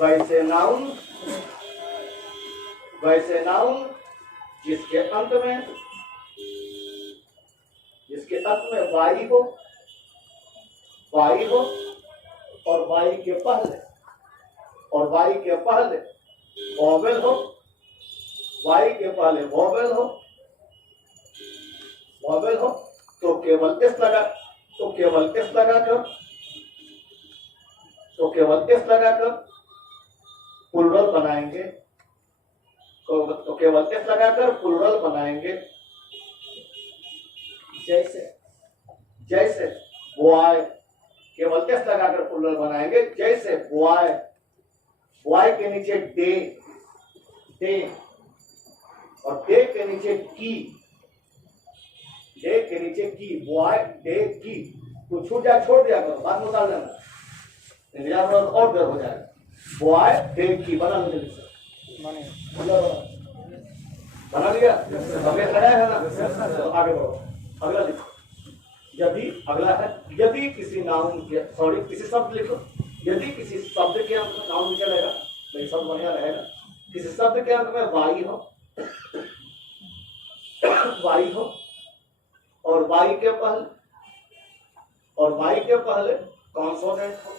वैसे नाउन, वैसे नाउन जिसके अंत में इसके अंत में वाई हो, वाई हो, और वाई के पहले, और वाई के पहले वॉवेल हो, वाई के पहले वॉवेल हो, वॉवेल हो, तो केवल एस लगा, तो केवल एस लगाकर, तो केवल एस लगाकर प्लुरल बनाएंगे, तो केवल एस लगाकर प्लुरल बनाएंगे। जैसे, जैसे बॉय, केवल एस लगाकर प्लुरल बनाएंगे। जैसे बॉय, बॉय के नीचे डे, डे, और डे के नीचे की, डे के नीचे की, बॉय डे की। तो छूट जाए छोड़ दिया करो, बात निकाल लेना, इंतजार और देर हो जाएगा। बॉय डे की बना लीजिए सर, बना लिया, हमें लगाया है ना, तो आगे बढ़ो। अगला लिखो, यदि, अगला है यदि किसी नाउन के, सॉरी किसी शब्द लिखो, यदि किसी शब्द के अंत में नाउन नीचे रहेगा तो ये शब्द बढ़िया रहेगा। किसी शब्द के अंत में वाई हो, वाई हो, और वाई के पहले, और वाई के पहले कॉन्सोनेंट हो,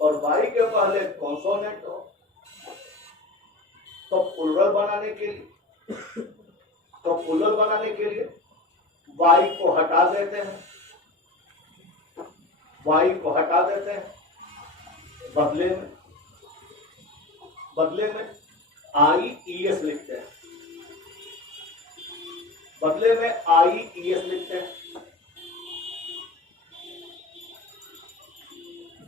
और वाई के पहले कॉन्सोनेंट हो, तो प्लुरल बनाने के लिए, तो प्लुरल बनाने के लिए वाई को हटा देते हैं, वाई को हटा देते हैं, बदले में, बदले में आई ई एस लिखते हैं, बदले में आई ई एस लिखते हैं।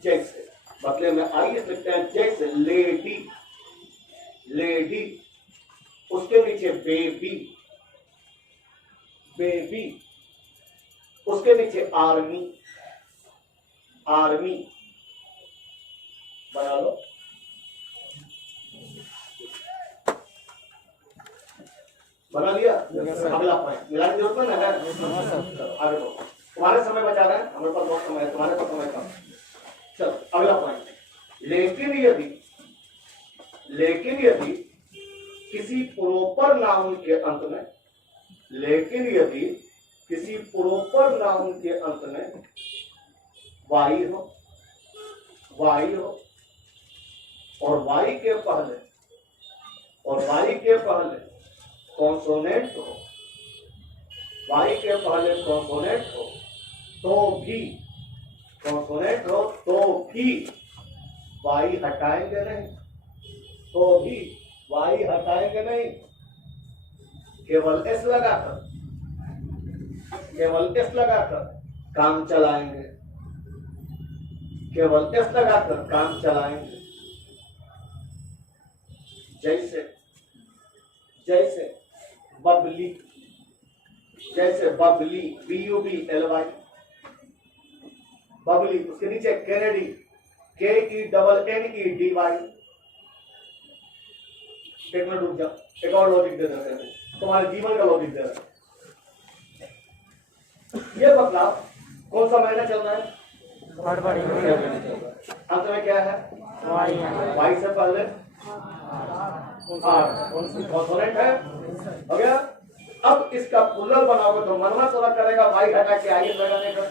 जैसे, बदले में आई एस लिखते हैं। जैसे लेडी, लेडी, उसके नीचे बेबी, बेबी, उसके नीचे आर्मी, आर्मी, बना लो। बना लिया। अगला पॉइंट मिलाने की जरूरत नहीं है, आगे बढ़ो, तुम्हारे समय बचा रहे हैं, हमारे पास बहुत समय है, तुम्हारे पास समय कम। चलो अगला पॉइंट, लेकिन यदि, लेकिन यदि किसी प्रोपर नाउन के अंत में, लेकिन यदि किसी प्रोपर नाउन के अंत में वाई हो, वाई हो, और वाई के पहले, और वाई के पहले कॉन्सोनेंट हो, वाई के पहले कॉन्सोनेंट हो, तो भी, कॉन्सोनेंट हो तो भी वाई हटाएंगे नहीं, तो भी वाई हटाएंगे नहीं, केवल एस लगाकर, केवल एस लगाकर काम चलाएंगे, केवल एस लगाकर काम चलाएंगे। जैसे, जैसे बबली, जैसे बबली, BUBLY, बबली, उसके नीचे कैनेडी, KENNEDY। एक मिनट रुक जाओ, एक और लॉजिक दे देते हैं, तुम्हारे जीवन का लॉजिक दे रहे हैं। ये बदलाव कौन सा महीना चल रहा है? फरवरी। अंत में क्या है? वाई से पहले कॉन्सोनेंट है, हो गया। अब इसका प्लुरल बनाओगे तो मनवा थोड़ा करेगा वाई हटा के आई लगाने का,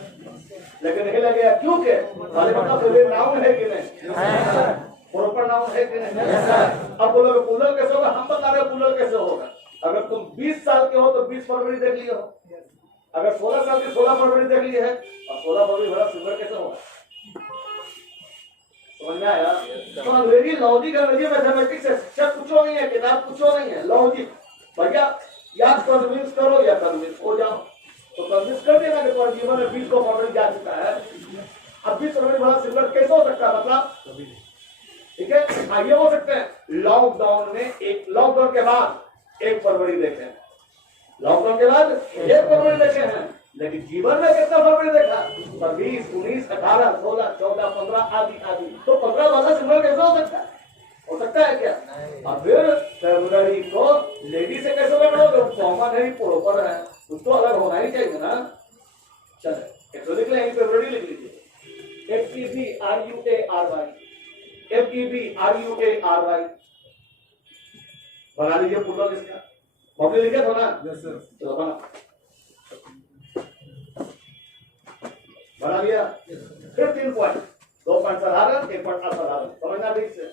लेकिन नहीं लगेगा, क्योंकि वाले मतलब नाउन है कि नहीं, प्रॉपर नाउन है कि नहीं। अब बोलोगे प्लुरल कैसे होगा? हम बता रहे हैं प्लुरल कैसे होगा। अगर तुम 20 साल के हो तो 20 फरवरी देख लियो, अगर 16 साल के 16 फरवरी देख लिए है, और 16 फरवरी भरा सिल्वर कैसे होगा? समझ में आया? तो अंग्रेजी लॉजिक, अंग्रेजी मैथमेटिक्स है, शिक्षा पूछो नहीं है, किताब पूछो नहीं है, लॉजिक भैया या कन्विंस करो या कन्विंस हो जाओ। तो कन्विंस कर देना कि तुम्हारे जीवन में 20 को फरवरी जा चुका है, अब 20 फरवरी भरा सिल्वर कैसे हो सकता है? मतलब ठीक है। हाँ, ये हो सकते हैं लॉकडाउन में, एक लॉकडाउन के बाद 1 फरवरी देखे, लॉकडाउन के बाद 1 फरवरी देखे हैं, लेकिन जीवन में कितना फरवरी देखा? 20, 19, 18, 16, 14, 15 आदि आदि। तो 15 वाला सिल्वर कैसे हो सकता है? हो सकता है क्या? और फिर फरवरी को लेडी से कैसे लगाओगे? कॉमन है, प्रॉपर है, उसको अलग होना ही चाहिए ना। चले एक तो लिख लेंगे, फरवरी लिख लीजिए, FEBRUARY बना लीजिए प्लुरल इसका। बबली लिखे तो ना? चलो बना। बना लिया। फिर 3 पॉइंट, 2 पॉइंट साधारण, 1 पॉइंट असाधारण, समझना ठीक से।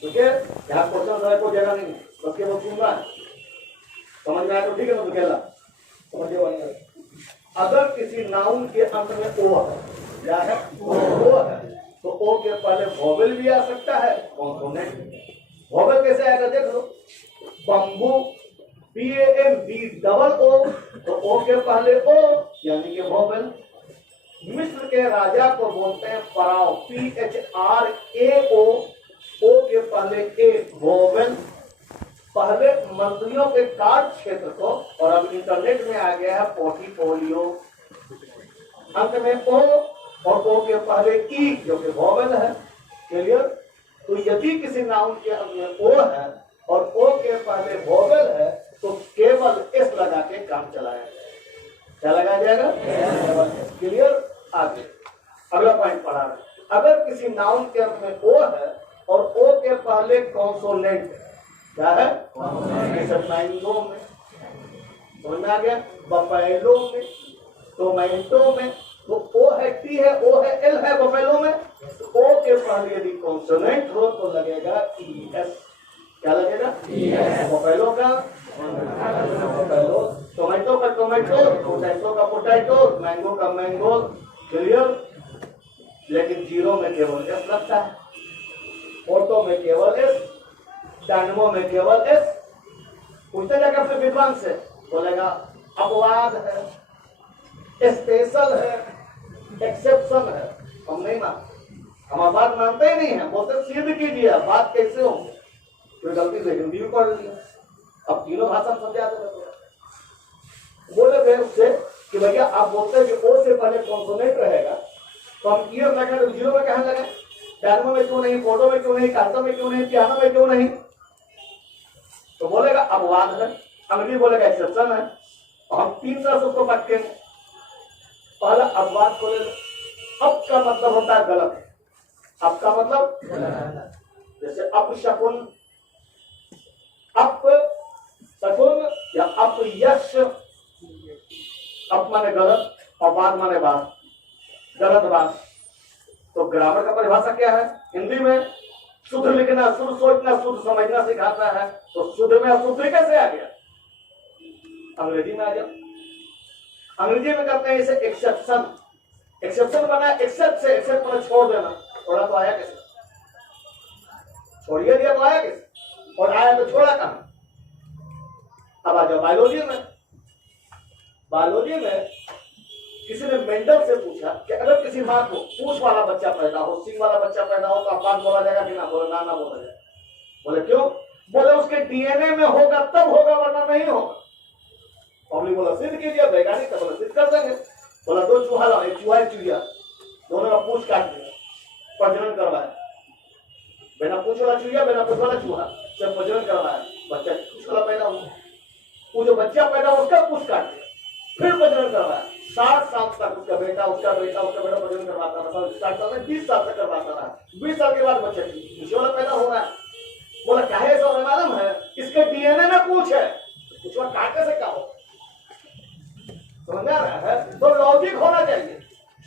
ठीक है, यहाँ क्वेश्चन सर को जगह नहीं है, बस के वो सुन रहा है, समझ में आया तो ठीक है, तो खेला समझिए। वही अगर किसी नाउन के अंत में ओ है, क्या है ओ है, तो ओ के पहले वोवेल भी आ सकता है, कॉन्सोनेंट। वोवेल कैसे आएगा देख लो, बम्बू BAMB तो ओ के पहले ओ यानी कि वोवेल। मिस्र के राजा को बोलते हैं फराओ, PHRAO, ओ के पहले ए वोवेल। पहले मंत्रियों के कार्य क्षेत्र को, और अब इंटरनेट में आ गया है पोर्टफोलियो, अंत में ओ और ओ के पहले ई जो कि वोवेल है। क्लियर? तो यदि किसी नाउन के अंत में ओ है और ओ के पहले वोवेल है तो केवल एस लगा के काम चलाया जाएगा। क्या लगाया जाएगा? क्लियर? आगे अगला पॉइंट पढ़ा रहे, अगर किसी नाउन के अंत में ओ है और ओ के पहले कॉन्सोनेंट, क्या है? मैंगो में, समझ में आ गया, बफेलो में, टोमेटो में, तो ओ है टी है, ओ है एल है बफेलो में, तो ओ के पहले यदि कॉन्सोनेंट हो तो लगेगा ES। क्या लगेगा? ES। बफेलो का बफेलो, टोमेटो का टोमेटो, पोटैटो का पोटैटो, मैंगो का मैंगो। क्लियर? लेकिन जीरो में केवल एस लगता है, ऑटो में केवल एस, डायनमो में केवल एस। पूछते जाकर अपने विद्वान से, बोलेगा अपवाद है, स्पेशल है, एक्सेप्शन है। हम नहीं मानते, हम बात मानते ही नहीं है, बोलते सिद्ध कीजिए बात कैसे हो। कोई गलती से हिंदी भी पढ़ लिया, अब तीनों भाषा समझा दे। बोले थे उससे कि भैया आप बोलते हैं कि ओ से पहले कॉन्सोनेंट रहेगा, तो हम ईयर लगा तो जीरो में कहने लगे, डायनमो में क्यों नहीं, कोडो में क्यों नहीं, कार्टो में क्यों नहीं, पियानो में क्यों नहीं? तो बोलेगा अपवाद है, अंग्रेजी बोलेगा एक्सेप्शन है। और हम 3 तरह से उसको पटकेंगे। पहला अपवाद को ले लो, अप का मतलब होता है गलत, अप का मतलब जैसे अपशकुन, अप शकुन या अपयश। अप माने गलत और बाद माने बात, गलत बात। तो ग्रामर का परिभाषा क्या है? हिंदी में शुद्ध लिखना, शुद्ध सोचना, शुद्ध समझना सिखाता है, तो शुद्ध में अशुद्ध कैसे आ गया? अंग्रेजी में आ गया। अंग्रेजी में कहते हैं इसे एक्सेप्शन। एक्सेप्शन बना एक्सेप्ट से, एक्सेप्ट बना छोड़ देना। थोड़ा तो आया कैसे? छोड़िए दिया तो आया कैसे? और आया तो छोड़ा कहां? अब आ जाओ बायोलॉजी में। बायोलॉजी में किसी ने मेंडल से पूछा कि अगर किसी माँ को पूंछ वाला बच्चा पैदा हो, सिंग वाला बच्चा पैदा हो, तो अपवाद बोला जाएगा कि ना? बोले ना बोला जाएगा। बोले क्यों? बोले उसके डीएनए में होगा तब होगा, वरना नहीं होगा। पब्लिक बोला सिद्ध कीजिए, वैज्ञानिक का बोला सिद्ध कर देंगे। बोला 2 चूहा लाओ, एक चूहा एक चिड़िया, दोनों का पूंछ काट दिया, प्रजनन करवाया। बिना पूंछ वाला चिड़िया, बिना पूंछ वाला चूहा, सब प्रजनन करवाया, बच्चा पूंछ वाला पैदा हुआ। वो जो बच्चा पैदा हुआ उसका पूंछ काट दिया, फिर प्रजनन करवाया। 60 साल तक उसका बेटा प्रजनन करवाता रहा, 60 साल में 20 साल तक करवाता रहा। 20 साल के बाद बच्चा पूंछ वाला पैदा हो रहा है। बोला क्या है ऐसा मालूम है? इसके डीएनए में पूंछ है, पूंछ वाला काटने से क्या हो? समझ आ रहा है? तो लॉजिक होना चाहिए।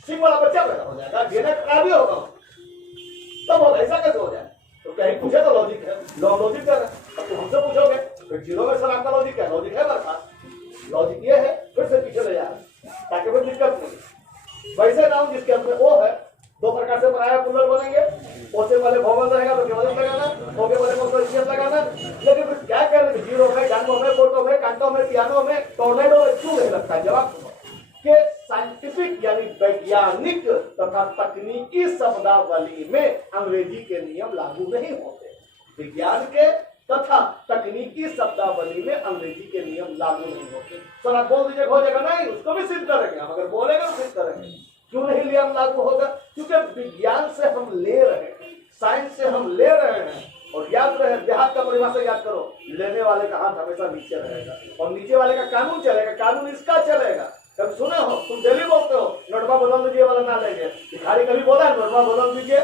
सिंह वाला बच्चा पैदा हो जाएगा, डीएनए खराब ही होगा, तब होगा। ऐसा कैसे हो जाए? तो कहीं पूछे तो लॉजिक है, लॉजिक कर रहे हैं। अब तुम हमसे पूछोगे फिर जीरो में सर आपका लॉजिक क्या? लॉजिक है मेरे पास, लॉजिक ये है, फिर से पीछे ले जा रहे हैं ताकि कोई दिक्कत नहीं। वैसे नाउन जिसके अंत में ओ है, 2 प्रकार से बनाया पुनर बनेंगे। ओ से पहले वोवेल रहेगा तो केवल लगाना, ओ के पहले कॉन्सोनेंट लगाना। लेकिन फिर क्या कह रहे हैं? जीरो में, डायनमो में, कोटो में, कांटो में, पियानो में, टोर्नेडो में क्यों नहीं लगता है? जवाब सुनो कि साइंटिफिक यानी वैज्ञानिक तथा तकनीकी शब्दावली में अंग्रेजी के नियम लागू नहीं होते। विज्ञान के तथा तकनीकी शब्दावली में अंग्रेजी के नियम लागू नहीं होते। सर आप बोल दीजिए हो जाएगा, नहीं, उसको भी सिद्ध करेंगे हम, अगर बोलेगा तो सिद्ध करेंगे। क्यों नहीं नियम लागू होगा? क्योंकि विज्ञान से हम ले रहे हैं, साइंस से हम ले रहे हैं। और याद रहे, देहात का परिभाषा याद करो, लेने वाले का हाथ हमेशा नीचे रहेगा और नीचे वाले का कानून चलेगा, कानून इसका चलेगा। कभी सुने हो? तुम डेली बोलते हो नोटबा बदल दीजिए वाला ना लेंगे। भिखारी कभी बोला है नोटबा बदल दीजिए?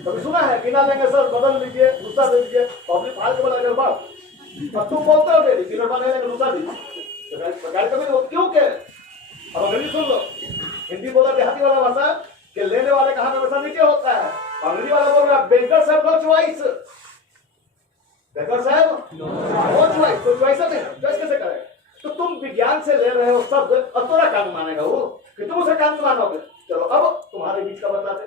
कभी सुना है कि ना लेंगे सर, बदल दीजिए, दूसरा दे दीजिए? पब्लिक फाल के बोला बात, अब तुम बोलते हो डेली कि नोटबा नहीं लेंगे, दूसरा दीजिए। कभी क्यों के? अब अंग्रेजी सुन लो, हिंदी बोला देहाती वाला भाषा कि लेने वाले का हाथ हमेशा नीचे होता है। अंग्रेजी वाला बोल रहा है बेकर साहब नो चॉइस, बेकर साहब नो चॉइस, तो चॉइस नहीं, चॉइस कैसे करें? तो तुम विज्ञान से ले रहे हो शब्द और तोरा कानून मानेगा वो कि तुम उसे कानून मानोगे? चलो अब तुम्हारे बीच का बतलाते,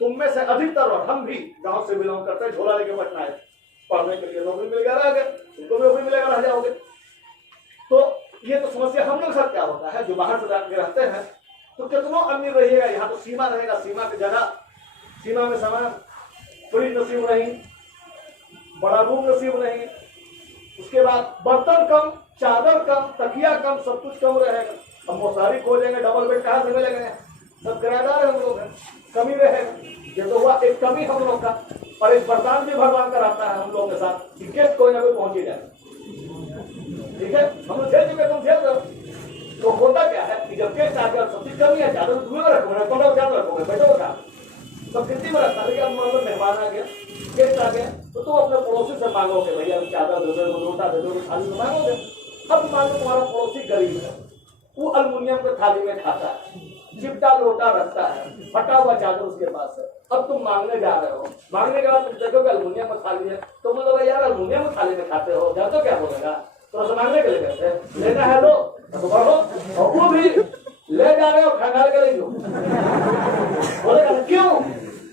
तुम में से अधिकतर और हम भी गांव से बिलोंग करते हैं, झोला लेके पटना है पढ़ने के लिए, नौकरी मिल गया रह गए, तुमको भी नौकरी मिलेगा रह जाओगे। तो ये तो समस्या हम लोग साथ क्या होता है जो बाहर से जाके रहते हैं, तो कितनों अमीर रहिएगा, यहाँ तो सीमा रहेगा, सीमा की जगह, सीमा में सामान, फ्रिज नसीब नहीं, बड़ा रूम नसीब नहीं, उसके बाद बर्तन कम, चादर कम, तकिया कम, सब कुछ कम रहेगा। हम मशारी खोजेंगे, डबल बेड कहाँ से मिलेंगे? सब किराएदार हम लोग हैं, कमी रहेगा। ये तो हुआ एक कमी हम लोग का, और एक वरदान भी भगवान का रहता है हम लोगों के साथ कि गेस्ट कोई ना कोई पहुंच ही जाए। ठीक है, हम लोग झेल चुके, तुम झेल रहे हो। तो होता क्या है कि जब गेस्ट आ गया, सब चीज कमी है, चादर तुम्हें रखोगे, कमरा चादर रखोगे, बैठोगे कहाँ? सब गिनती में रखता है। मान लो मेहमान आ गया, गेस्ट आ गया, तो तुम अपने पड़ोसी से मांगोगे भैया चादर दे दो, लोटा दे दो, थाली में मांगोगे। अब मान लो तुम्हारा पड़ोसी गरीब है, वो अल्युमिनियम के थाली में खाता है, चिपटा लोटा रखता है, फटा हुआ चादर उसके पास है। अब तुम मांगने जा रहे हो, मांगने के बाद तुम देखोगे अल्युमिनियम में थाली है, तो बोलोगे यार अल्युमिनियम में थाली में खाते हो, जान तो क्या बोलेगा? तो मांगने के लिए कहते लेना है लो, तो बढ़ो, और वो भी ले जा रहे हो, खंगाल के ले लो। बोलेगा क्यों?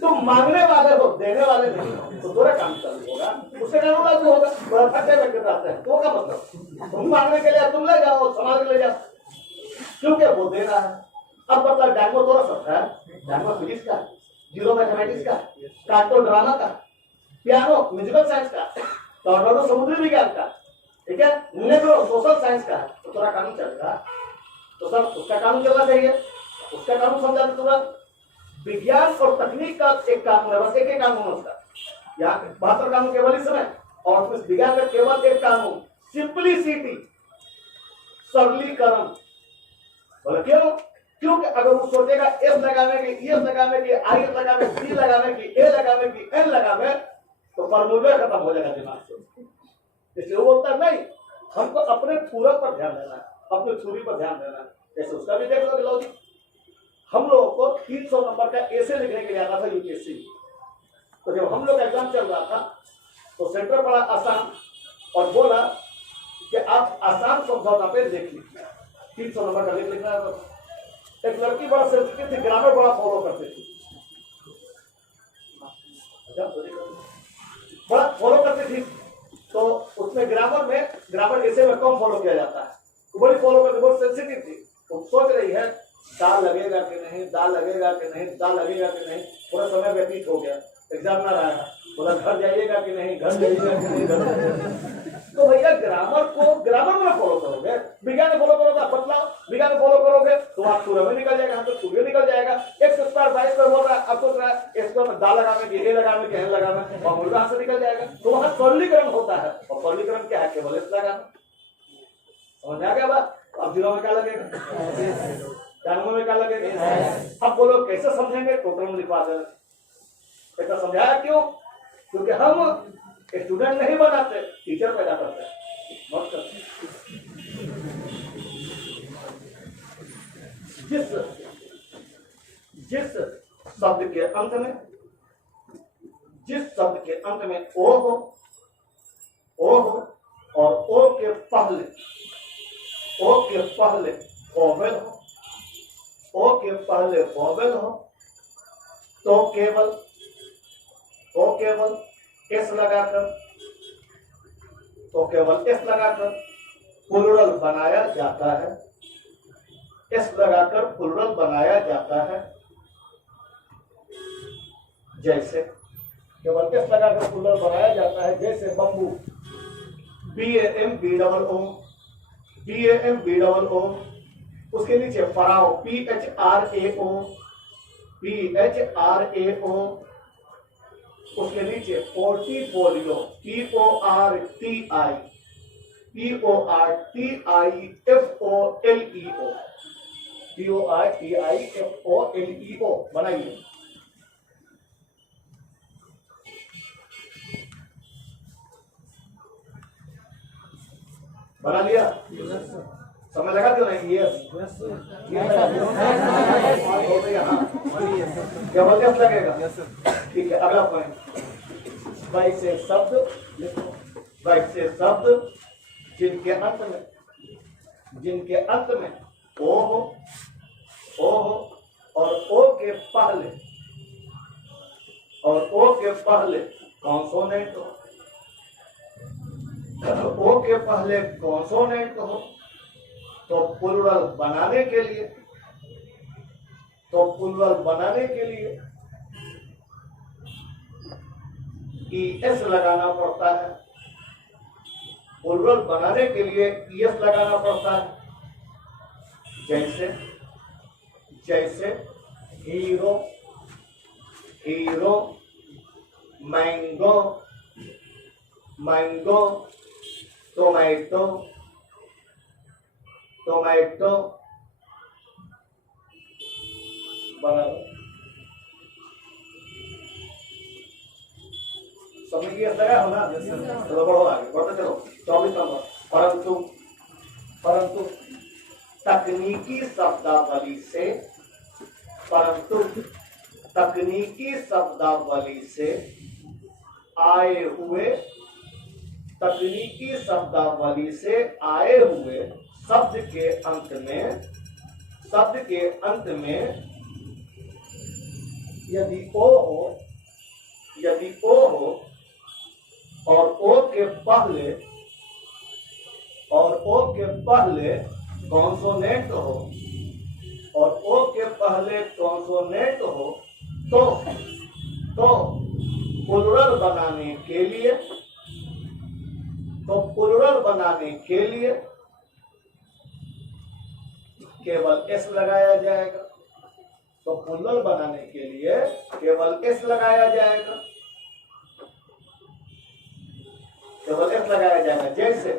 तुम मांगने वाले हो, देने वाले नहीं हो, तो थोड़ा काम चालू होगा, उससे कानून लागू होगा। बड़ा फटे में रहते हैं, तो क्या मतलब? तुम मांगने के लिए तुम ले जाओ, संभाल के ले जाओ, क्योंकि वो देना है। अब मतलब डायमो थोड़ा सकता है, डायमो फिजिक्स का, जीरो मैथमेटिक्स का, कार्टून ड्रामा का, पियानो म्यूजिकल साइंस का, टॉर्नाडो समुद्री विज्ञान का, ठीक है, नेग्रो सोशल साइंस का, तो थोड़ा कानून चलेगा। तो सर उसका कानून चलना चाहिए, उसका कानून समझा दो तुरंत। विज्ञान और तकनीक का एक कानून है, बस एक ही कानून है उसका। यहाँ 72 कानून केवल इसमें, और उस विज्ञान का केवल एक कानून, सिंपलिसिटी, सरलीकरण। बोले क्यों? क्योंकि अगर वो सोचेगा एस लगाने की, एस लगाने की, आई लगाने की, सी लगाने की, ए लगाने की, एन लगाने, तो फॉर्मूला खत्म हो जाएगा दिमाग से। इसलिए वो बोलता है नहीं, हमको अपने पूरक पर ध्यान देना है, अपने थ्योरी पर ध्यान देना है। जैसे उसका भी देख लो लॉजिक। हम लोगों को 300 नंबर का ऐसे लिखने के लिए आता था यूपीएससी। तो जब हम लोग एग्जाम चल रहा था तो सेंटर पड़ा आसाम और बोला कि आप आसाम समझौता पे लिख लीजिए, 300 नंबर का लिखना है। एक लड़की बड़ा सेंसिटिव थी, ग्रामर बड़ा फॉलो करती थी, बड़ा फॉलो करती थी। तो उसमें ग्रामर ऐसे में कम फॉलो किया जाता है, तो बड़ी फॉलो करती, बहुत सेंसिटिव थी। तो सोच रही है दाल लगेगा कि नहीं, दाल लगेगा कि नहीं, दाल लगेगा कि नहीं। पूरा समय व्यतीत हो गया, एग्जाम ना रहा, बोला घर जाइएगा कि नहीं, घर जाइएगा कि नहीं, घर। तो भैया ग्रामर में फॉलो करोगे, विज्ञान में फॉलो करोगे, बदलाव विज्ञान में फॉलो करोगे तो आप सूर्य में निकल जाएगा, हम तो सूर्य निकल जाएगा। एक्स स्क्वायर वाई स्क्वायर बोल रहा है, आप सोच रहा है इसको में दाल लगाने की, ए लगाने की, एन लगाना, और मुर्गा से निकल जाएगा। तो वहां सरलीकरण होता है, और सरलीकरण क्या है? केवल एस लगाना। समझ आ गया बात? अब जीरो में क्या लगेगा, जानवर में क्या लगेगा। अब बोलो कैसे समझेंगे? टोटल में लिखवा देना। ऐसा समझाया क्यों? क्योंकि हम स्टूडेंट नहीं बनाते, टीचर पैदा करते हैं। नोट करते जिस शब्द के अंत में, जिस शब्द के अंत में ओ हो और ओ के पहले वोवेल हो, ओ के पहले वोवेल हो, तो केवल एस लगाकर प्लूरल बनाया जाता है, एस लगाकर प्लूरल बनाया जाता है। जैसे केवल एस लगाकर प्लूरल बनाया जाता है, जैसे बम्बू, BAMB, उसके नीचे फराओ, PHRAO, उसके नीचे पोर्टिफोलियो, PORTIFOLEO बनाइए। बना लिया? समय लगा क्यों नहीं? यस केवल एस लगेगा। ठीक है, अगला पॉइंट, वैसे शब्द लिखो, वैसे शब्द जिनके अंत में ओ हो और ओ के पहले कॉन्सोनेंट हो, ओ के पहले कॉन्सोनेंट हो, तो प्लूरल बनाने के लिए ईएस लगाना पड़ता है। प्लूरल बनाने के लिए ईएस लगाना पड़ता है। जैसे हीरो, मैंगो, टोमेटो, बराबर समझ गया लगा हो ना। चलो बढ़ो आगे, बढ़ते चलो। 24 नंबर, परंतु तकनीकी शब्दावली से आए हुए शब्द के अंत में यदि ओ हो और ओ के पहले कॉन्सोनेंट हो, तो प्लूरल बनाने के लिए केवल एस लगाया जाएगा। तो प्लूरल बनाने के लिए केवल एस लगाया जाएगा, जैसे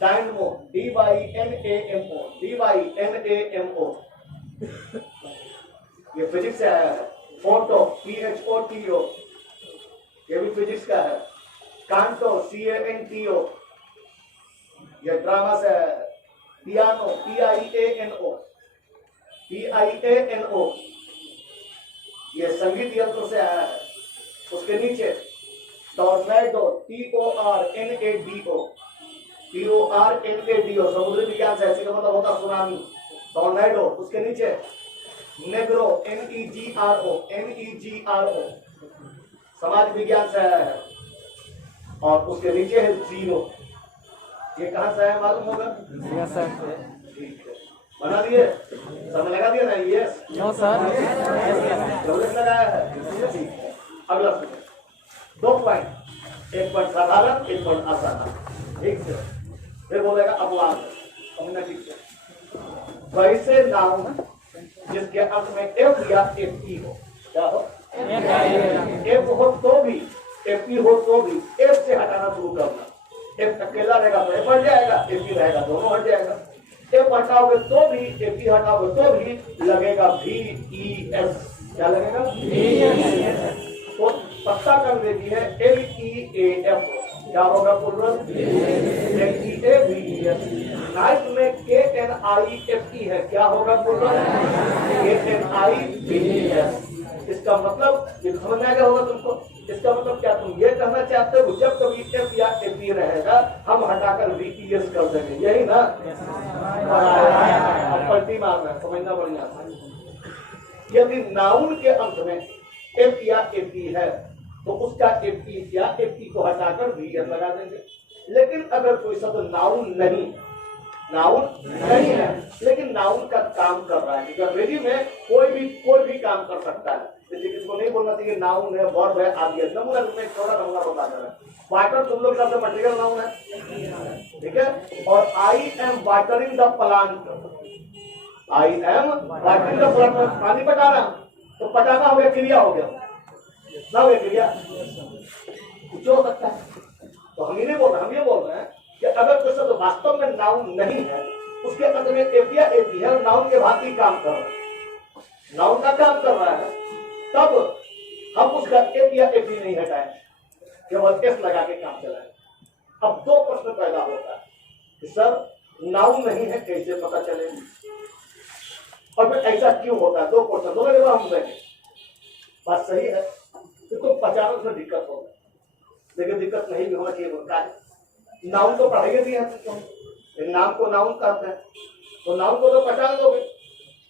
डायनमो, DYNAMO, ये फिजिक्स से आया है। फोटो, PHOTO, ये भी फिजिक्स का है। कांटो, CANTO, ये ड्रामा से आया है। पियानो, PIANO, ये संगीत यंत्र से आया है। उसके नीचे टॉर्नेडो, TORNADO, समुद्री विज्ञान से ऐसे का मतलब होता सुनामी, टॉर्नेडो। उसके नीचे नेग्रो, NEGRO, समाज विज्ञान से आया है। और उसके नीचे है जीरो, ये कहां से आया मालूम होगा? Yes sir. ठीक है, बना दिए, समय लगा दिया ना? यस, नो सर, लगाया है। ठीक है, अगला सुनो, 2 पॉइंट, एक पॉइंट साधारण, एक पॉइंट असाधारण। ठीक है, फिर बोलेगा अपवाद, समझना ठीक है। वैसे नाउन जिसके अंत में एफ या एफई हो, क्या हो? एफ हो तो भी, एफई हो तो भी एफ से हटाना शुरू करना। एफ अकेला रहेगा तो एफ हट जाएगा, एफई रहेगा दोनों हट जाएगा। एफ हटाओगे तो भी, एफई हटाओगे तो भी लगेगा VES। क्या लगेगा? तो पक्का कर देती है LEAF, क्या होगा प्लूरल? LEAVES। नाइफ में KNIFE है, क्या होगा प्लूरल? KNIVES। इसका मतलब ये समझ में आ गया होगा तुमको। इसका मतलब क्या तुम ये कहना चाहते हो, जब कभी एफ या एफई रहेगा हम हटाकर VES कर देंगे, यही ना? पलटी मारना, समझना बढ़िया। यदि नाउन के अंत में एफ या एफई है तो उसका एफई या एफई को हटाकर VES लगा देंगे। लेकिन अगर कोई शब्द नाउन नहीं है, लेकिन नाउन का काम कर रहा है, अंग्रेजी में कोई भी काम कर सकता है। जैसे किसको नहीं बोलना चाहिए नाउन है, वर्ब है, आदि है। नमूना में थोड़ा नमूना बता दे रहा है। वाटर तुम लोग सबसे मटेरियल नाउन है, ठीक है। और I am watering the plant, पानी पटा रहा, तो पटाना हो गया, क्रिया हो गया ना, हो गया क्रिया। कुछ हो सकता है, तो हम ये बोल रहे हैं कि अगर कोई शब्द वास्तव में नाउन नहीं है, उसके अंत में एफ या एफी है और नाउन के भांति काम कर रहा है, नाउन का काम कर रहा है, तब हम उसका एफ या एफी नहीं हटाएं, केवल एस लगा के काम चलाएं। अब 2 प्रश्न पैदा होता है कि सर नाउन नहीं है कैसे पता चलेगा, और फिर ऐसा क्यों होता है? 2 क्वेश्चन, दोनों जगह हम देखें। बात सही है, तो तुम पहचानो में दिक्कत होगा, लेकिन दिक्कत नहीं भी होना चाहिए। बोलता है नाउन तो पढ़ाई भी है तुमको, नाम को नाउन कहते हैं, तो नाउन को तो पहचान लोगे,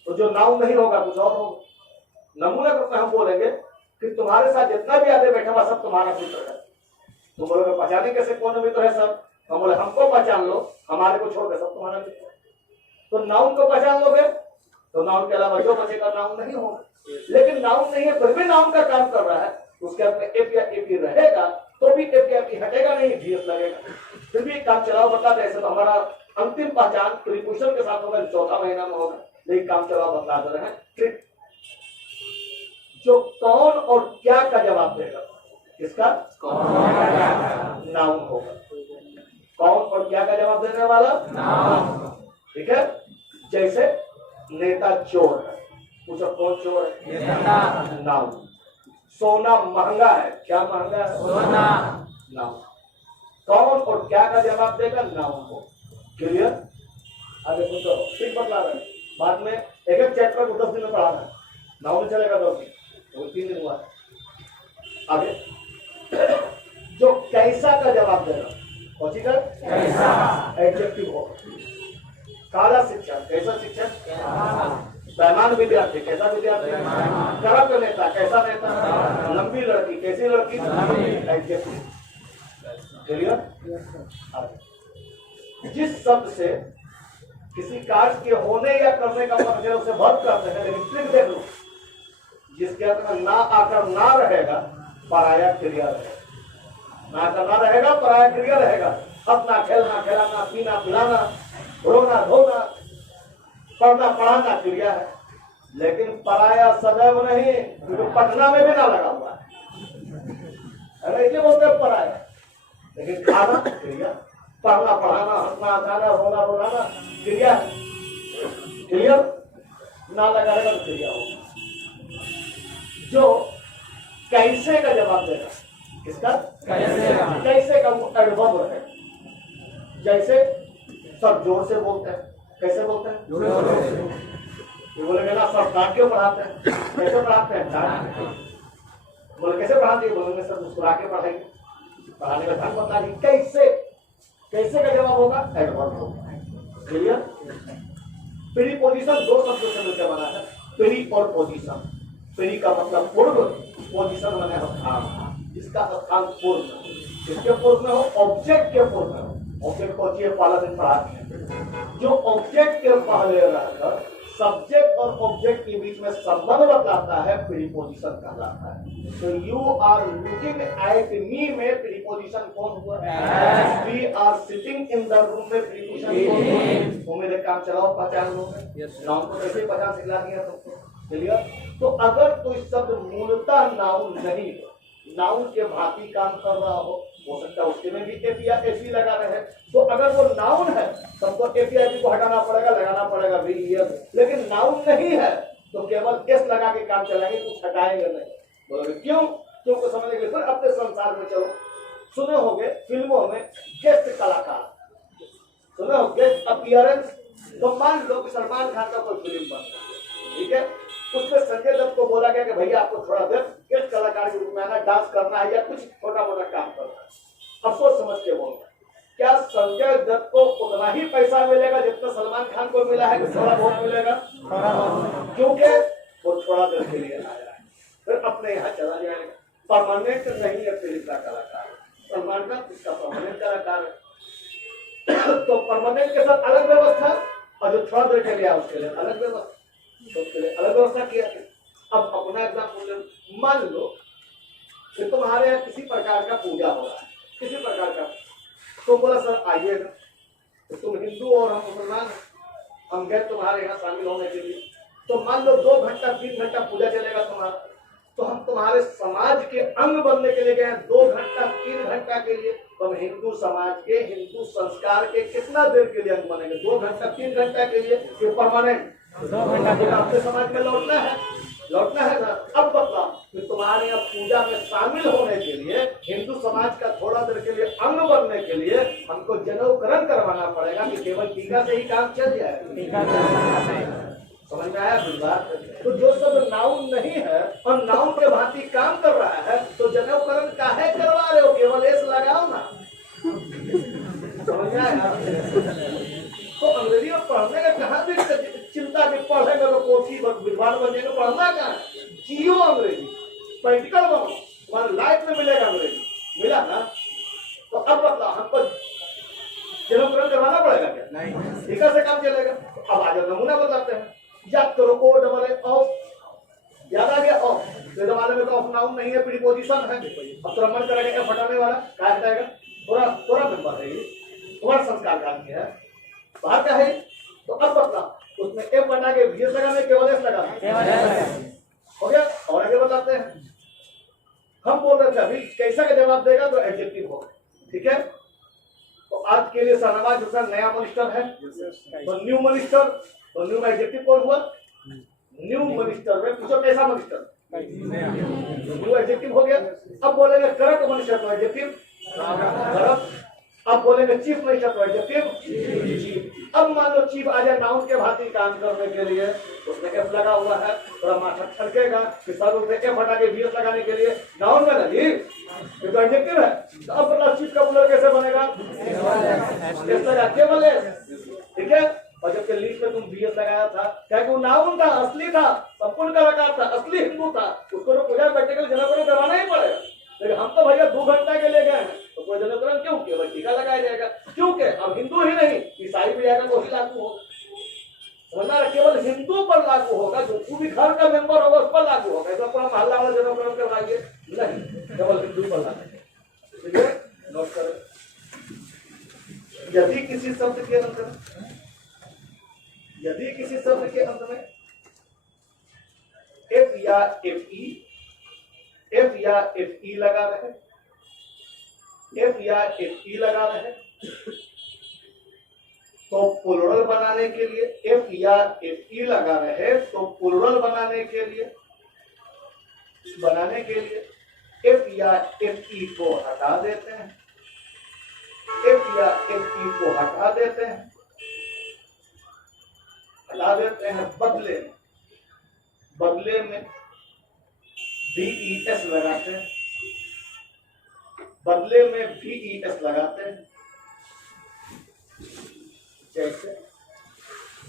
तो जो नाउन नहीं होगा कुछ और होगा। नमूना रूप में हम बोलेंगे कि तुम्हारे साथ जितना भी आदमी बैठा हुआ सब तुम्हारा मित्र है। तुम बोलोगे पहचाने कैसे कौन मित्र है सब? हम बोले हमको पहचान लो, हमारे को छोड़ के सब तुम्हारा मित्र है। तो नाउन को पहचान लोगे तो नाउन के अलावा जो बचेगा नाउन नहीं होगा। लेकिन नाउन नहीं है फिर भी नाउन का काम कर रहा है, उसके अंदर एफ या एपी रहेगा तो भी एफ या एपी हटेगा नहीं, जीएस लगेगा, फिर भी काम चलाओ बता दे। ऐसे तो हमारा अंतिम पहचान प्रीपोजिशन के साथ होगा, चौथा महीना में होगा, लेकिन काम चलाओ बता दे रहे हैं। फिर जो कौन और क्या का जवाब देगा, किसका? नाउन होगा। कौन और क्या का जवाब देने वाला? नाउन। ठीक है, जैसे नेता चोर है, पूछो कौन चोर है? नाउन। सोना महंगा है, क्या महंगा है? सोना। नाउन। कौन और क्या का जवाब देगा? नाउन को। क्लियर? आगे सुनते हो, ठीक बतला रहे हैं। बाद में एक एक चैप्टर को 10 दिन में पढ़ाना है, नाउन चलेगा 10 दिन, तो 3 दिन हुआ। आगे जो कैसा का जवाब देगा, कौन सी का? कैसा। एडजेक्टिव होगा। काला शिक्षक, कैसा शिक्षक? बेईमान विद्यार्थी, कैसा विद्यार्थी? करप्ट नेता, कैसा नेता? लंबी लड़की, कैसी लड़की? एडजेक्टिव। क्लियर? जिस शब्द से किसी कार्य के होने या करने का मतलब है उसे वर्ब करते हैं, लेकिन ट्रिक देख लो, जिसके अंत में ना आकर ना रहेगा पराया क्रिया रहेगा। ना आकर ना रहेगा पराया क्रिया रहेगा। हंसना, खेलना, खिलाना, पीना, पिलाना, रोना, धोना, पढ़ना, पढ़ाना क्रिया है, लेकिन पराया सदैव नहीं, क्योंकि पढ़ना में भी ना लगा हुआ है, इसलिए बोलते हैं पराया। लेकिन खाना क्रिया, पढ़ना, पढ़ाना, हंसना, हंसाना, रोना, रोना क्रिया है। क्लियर? ना लगा रहेगा तो क्रिया होगा। जो कैसे का जवाब देगा, किसका? कैसे का। कैसे का वो एडवर्ब है। जैसे सब जोर से बोलते हैं, कैसे बोलते हैं? जोर से। ये बोलेंगे ना सब डांट के पढ़ाते हैं, कैसे पढ़ाते हैं? डांट के। बोले कैसे पढ़ाते हैं? बोलेंगे सब मुस्कुरा के पढ़ाएंगे, पढ़ाने का ढंग बता रही। कैसे, कैसे का जवाब होगा? एडवर्ब होगा। क्लियर? प्रीपोजिशन 2 शब्दों से मिलकर बना है, प्री और पोजीशन। प्री का मतलब पूर्व, पोजीशन माने स्थान, जिसका स्थान पूर्व, किसके पूर्व में हो? ऑब्जेक्ट के पूर्व में हो। ऑब्जेक्ट को चाहिए पहला दिन पढ़ाते हैं, जो ऑब्जेक्ट के पहले रहकर सब्जेक्ट और ऑब्जेक्ट के बीच में संबंध बतलाता है, प्रीपोजिशन कहलाता है। तो you are looking at me में प्रीपोजिशन कौन हुआ? We are sitting in the room में प्रीपोजिशन कौन हुआ? तो मेरे काम चलाओ पहचान लो। नाउन को कैसे पहचान सिखला दिया तुमको। क्लियर? तो अगर कोई शब्द मूलतः नाउन नहीं, नाउन के भांति काम कर रहा हो सकता है उसके में भी एफ या एफी लगा रहे। तो अगर वो नाउन है तो हमको एफ या एफी को हटाना पड़ेगा, लगाना पड़ेगा वी ईयर। लेकिन नाउन नहीं है तो केवल एस लगा के काम चलाएंगे, कुछ हटाएंगे नहीं। बोलोगे क्यों? क्यों को समझने के लिए फिर अपने संसार में चलो। सुने होंगे फिल्मों में गेस्ट कलाकार, सुने हो गेस्ट अपीयरेंस। तो मान लो कि सलमान खान का कोई फिल्म बन रहा है, ठीक है, उसमें संजय दत्त को बोला गया कि भैया आपको थोड़ा देर गेस्ट कलाकार के रूप में आना, डांस करना है या कुछ छोटा मोटा काम करना है। अफसोस समझ के बोल रहे, क्या संजय दत्त को उतना ही पैसा मिलेगा जितना सलमान खान को मिला है कि थोड़ा बहुत मिलेगा? क्योंकि वो थोड़ा देर के लिए आया है, फिर अपने यहाँ चला जाएगा। परमानेंट नहीं है फिल्म का कलाकार, सलमान खान इसका परमानेंट कलाकार है। तो परमानेंट के साथ अलग व्यवस्था और जो थोड़ा देर के लिए उसके लिए अलग व्यवस्था, उसके लिए अलग व्यवस्था किया है। अब अपना एग्जाम्पल मान लो कि तुम्हारे यहाँ किसी प्रकार का पूजा हो रहा है, किसी प्रकार का, तो बोला सर आइएगा, तो तुम हिंदू और हम मुसलमान, हम गए तुम्हारे यहाँ शामिल होने के लिए। तो मान लो 2 घंटा 3 घंटा पूजा चलेगा तुम्हारा, तो हम तुम्हारे समाज के अंग बनने के लिए गए 2 घंटा 3 घंटा के लिए। तो हम हिंदू समाज के, हिंदू संस्कार के कितना देर के लिए अंग बनेंगे? 2 घंटा 3 घंटा के लिए, ये परमानेंट 2 घंटा के लिए अपने समाज में लौटना है, लौटना है ना। अब बतलाओ कि तुम्हारे यहाँ पूजा में शामिल होने के लिए, हिंदू समाज का थोड़ा देर के लिए अंग बनने के लिए हमको जनेऊकरण करवाना पड़ेगा कि केवल टीका से ही काम चल जाएगा? समझ में आया बात? तो जो शब्द नाउन नहीं है और नाउन के भांति आदमी काम कर रहा है तो जनेऊकरण काहे करवा रहे हो, केवल एस लगाओ ना। समझ में आया? तो अंग्रेजी में पढ़ने का कहाँ भी चिंता भी, पढ़ेगा तो कोठी विद्वान बनेगा, पढ़ना कहाँ है? जियो अंग्रेजी, प्रैक्टिकल बनो, तुम्हारे लाइफ में मिलेगा अंग्रेजी। मिला ना? तो अब बताओ हमको जनेऊकरण करवाना पड़ेगा क्या? नहीं। ठीक से काम चलेगा। तो अब आज नमूना बताते हैं। याद करो ओ डबल ए ऑफ, याद आ गया ऑफ। तो जमाने में तो ऑफ नाउन नहीं है, प्रीपोजिशन है। अब क्रमण करेगा एफ हटाने वाला क्या हटाएगा? थोड़ा मेंबर है ये, तुम्हारा संस्कार का आदमी है, बाहर का है। तो अब बता उसमें एफ हटा के वीएस लगाना, केवल एस लगाना, हो गया। और आगे बताते हैं। हम बोल रहे थे अभी कैसा का जवाब देगा तो एडजेक्टिव होगा, ठीक है। तो आज के लिए शाहनवाज हुसैन नया मिनिस्टर है, तो न्यू मिनिस्टर, तो न्यू में एडजेक्टिव कौन हुआ? न्यू मिनिस्टर में पूछो कैसा मिनिस्टर, न्यू एडजेक्टिव हो गया। अब बोलेंगे करंट मिनिस्टर तो एडजेक्टिव करंट। अब बोलेंगे चीफ मिनिस्टर तो एडजेक्टिव चीफ। अब मान लो चीफ आ जाए नाउन के भांति काम करने के लिए, उसमें एफ लगा हुआ है, थोड़ा माथा छलकेगा, फिर सर उसे एफ हटा के वीएस लगाने के लिए नाउन में लगी, ये तो एडजेक्टिव है। तो अब बता चीफ का प्लूरल कैसे बनेगा? एस लगा केवल एस, ठीक है। और जबकि लीड में तुम वीएस लगाया था, क्या वो नाउन था, असली था, संपूर्ण का रखा था, असली हिंदू था, उसको तो पूजा प्रैक्टिकल जनेऊकरण करवाना ही पड़ेगा। लेकिन हम तो भैया 2 घंटा के लिए गए हैं, तो कोई जनेऊकरण क्यों? केवल टीका लगाया जाएगा, क्योंकि अब हिंदू ही नहीं ईसाई भी आएगा तो ही लागू होगा। समझना, केवल हिंदू पर लागू होगा, जो भी घर का मेंबर होगा उस पर लागू होगा। ऐसा पूरा मोहल्ला वाला जनेऊकरण करवाइए नहीं, केवल हिंदू पर लागू। ठीक है, नोट करें। यदि किसी शब्द के अंत में, यदि किसी शब्द के अंत में एफ या एफ ई लगा रहे, एफ या एफ ई लगा रहे, तो प्लूरल बनाने के लिए एफ या एफ ई लगा रहे, तो प्लूरल बनाने के लिए एफ या एफ ई को हटा देते हैं, एफ या एफ ई को हटा देते हैं, बदले में VES लगाते हैं, बदले में VES लगाते हैं।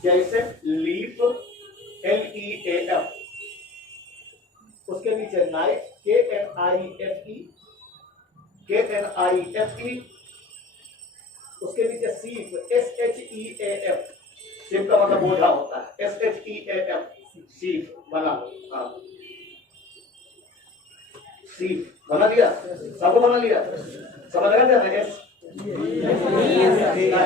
जैसे लीफ, LEAF, उसके नीचे नाइफ, KNIFE, उसके नीचे सीफ, SHEAF, सीफ का मतलब बोझा होता है, SHEAF, सीफ बना। हाँ, सीफ बना लिया, सबको बना लिया, समझ रहे थे ना?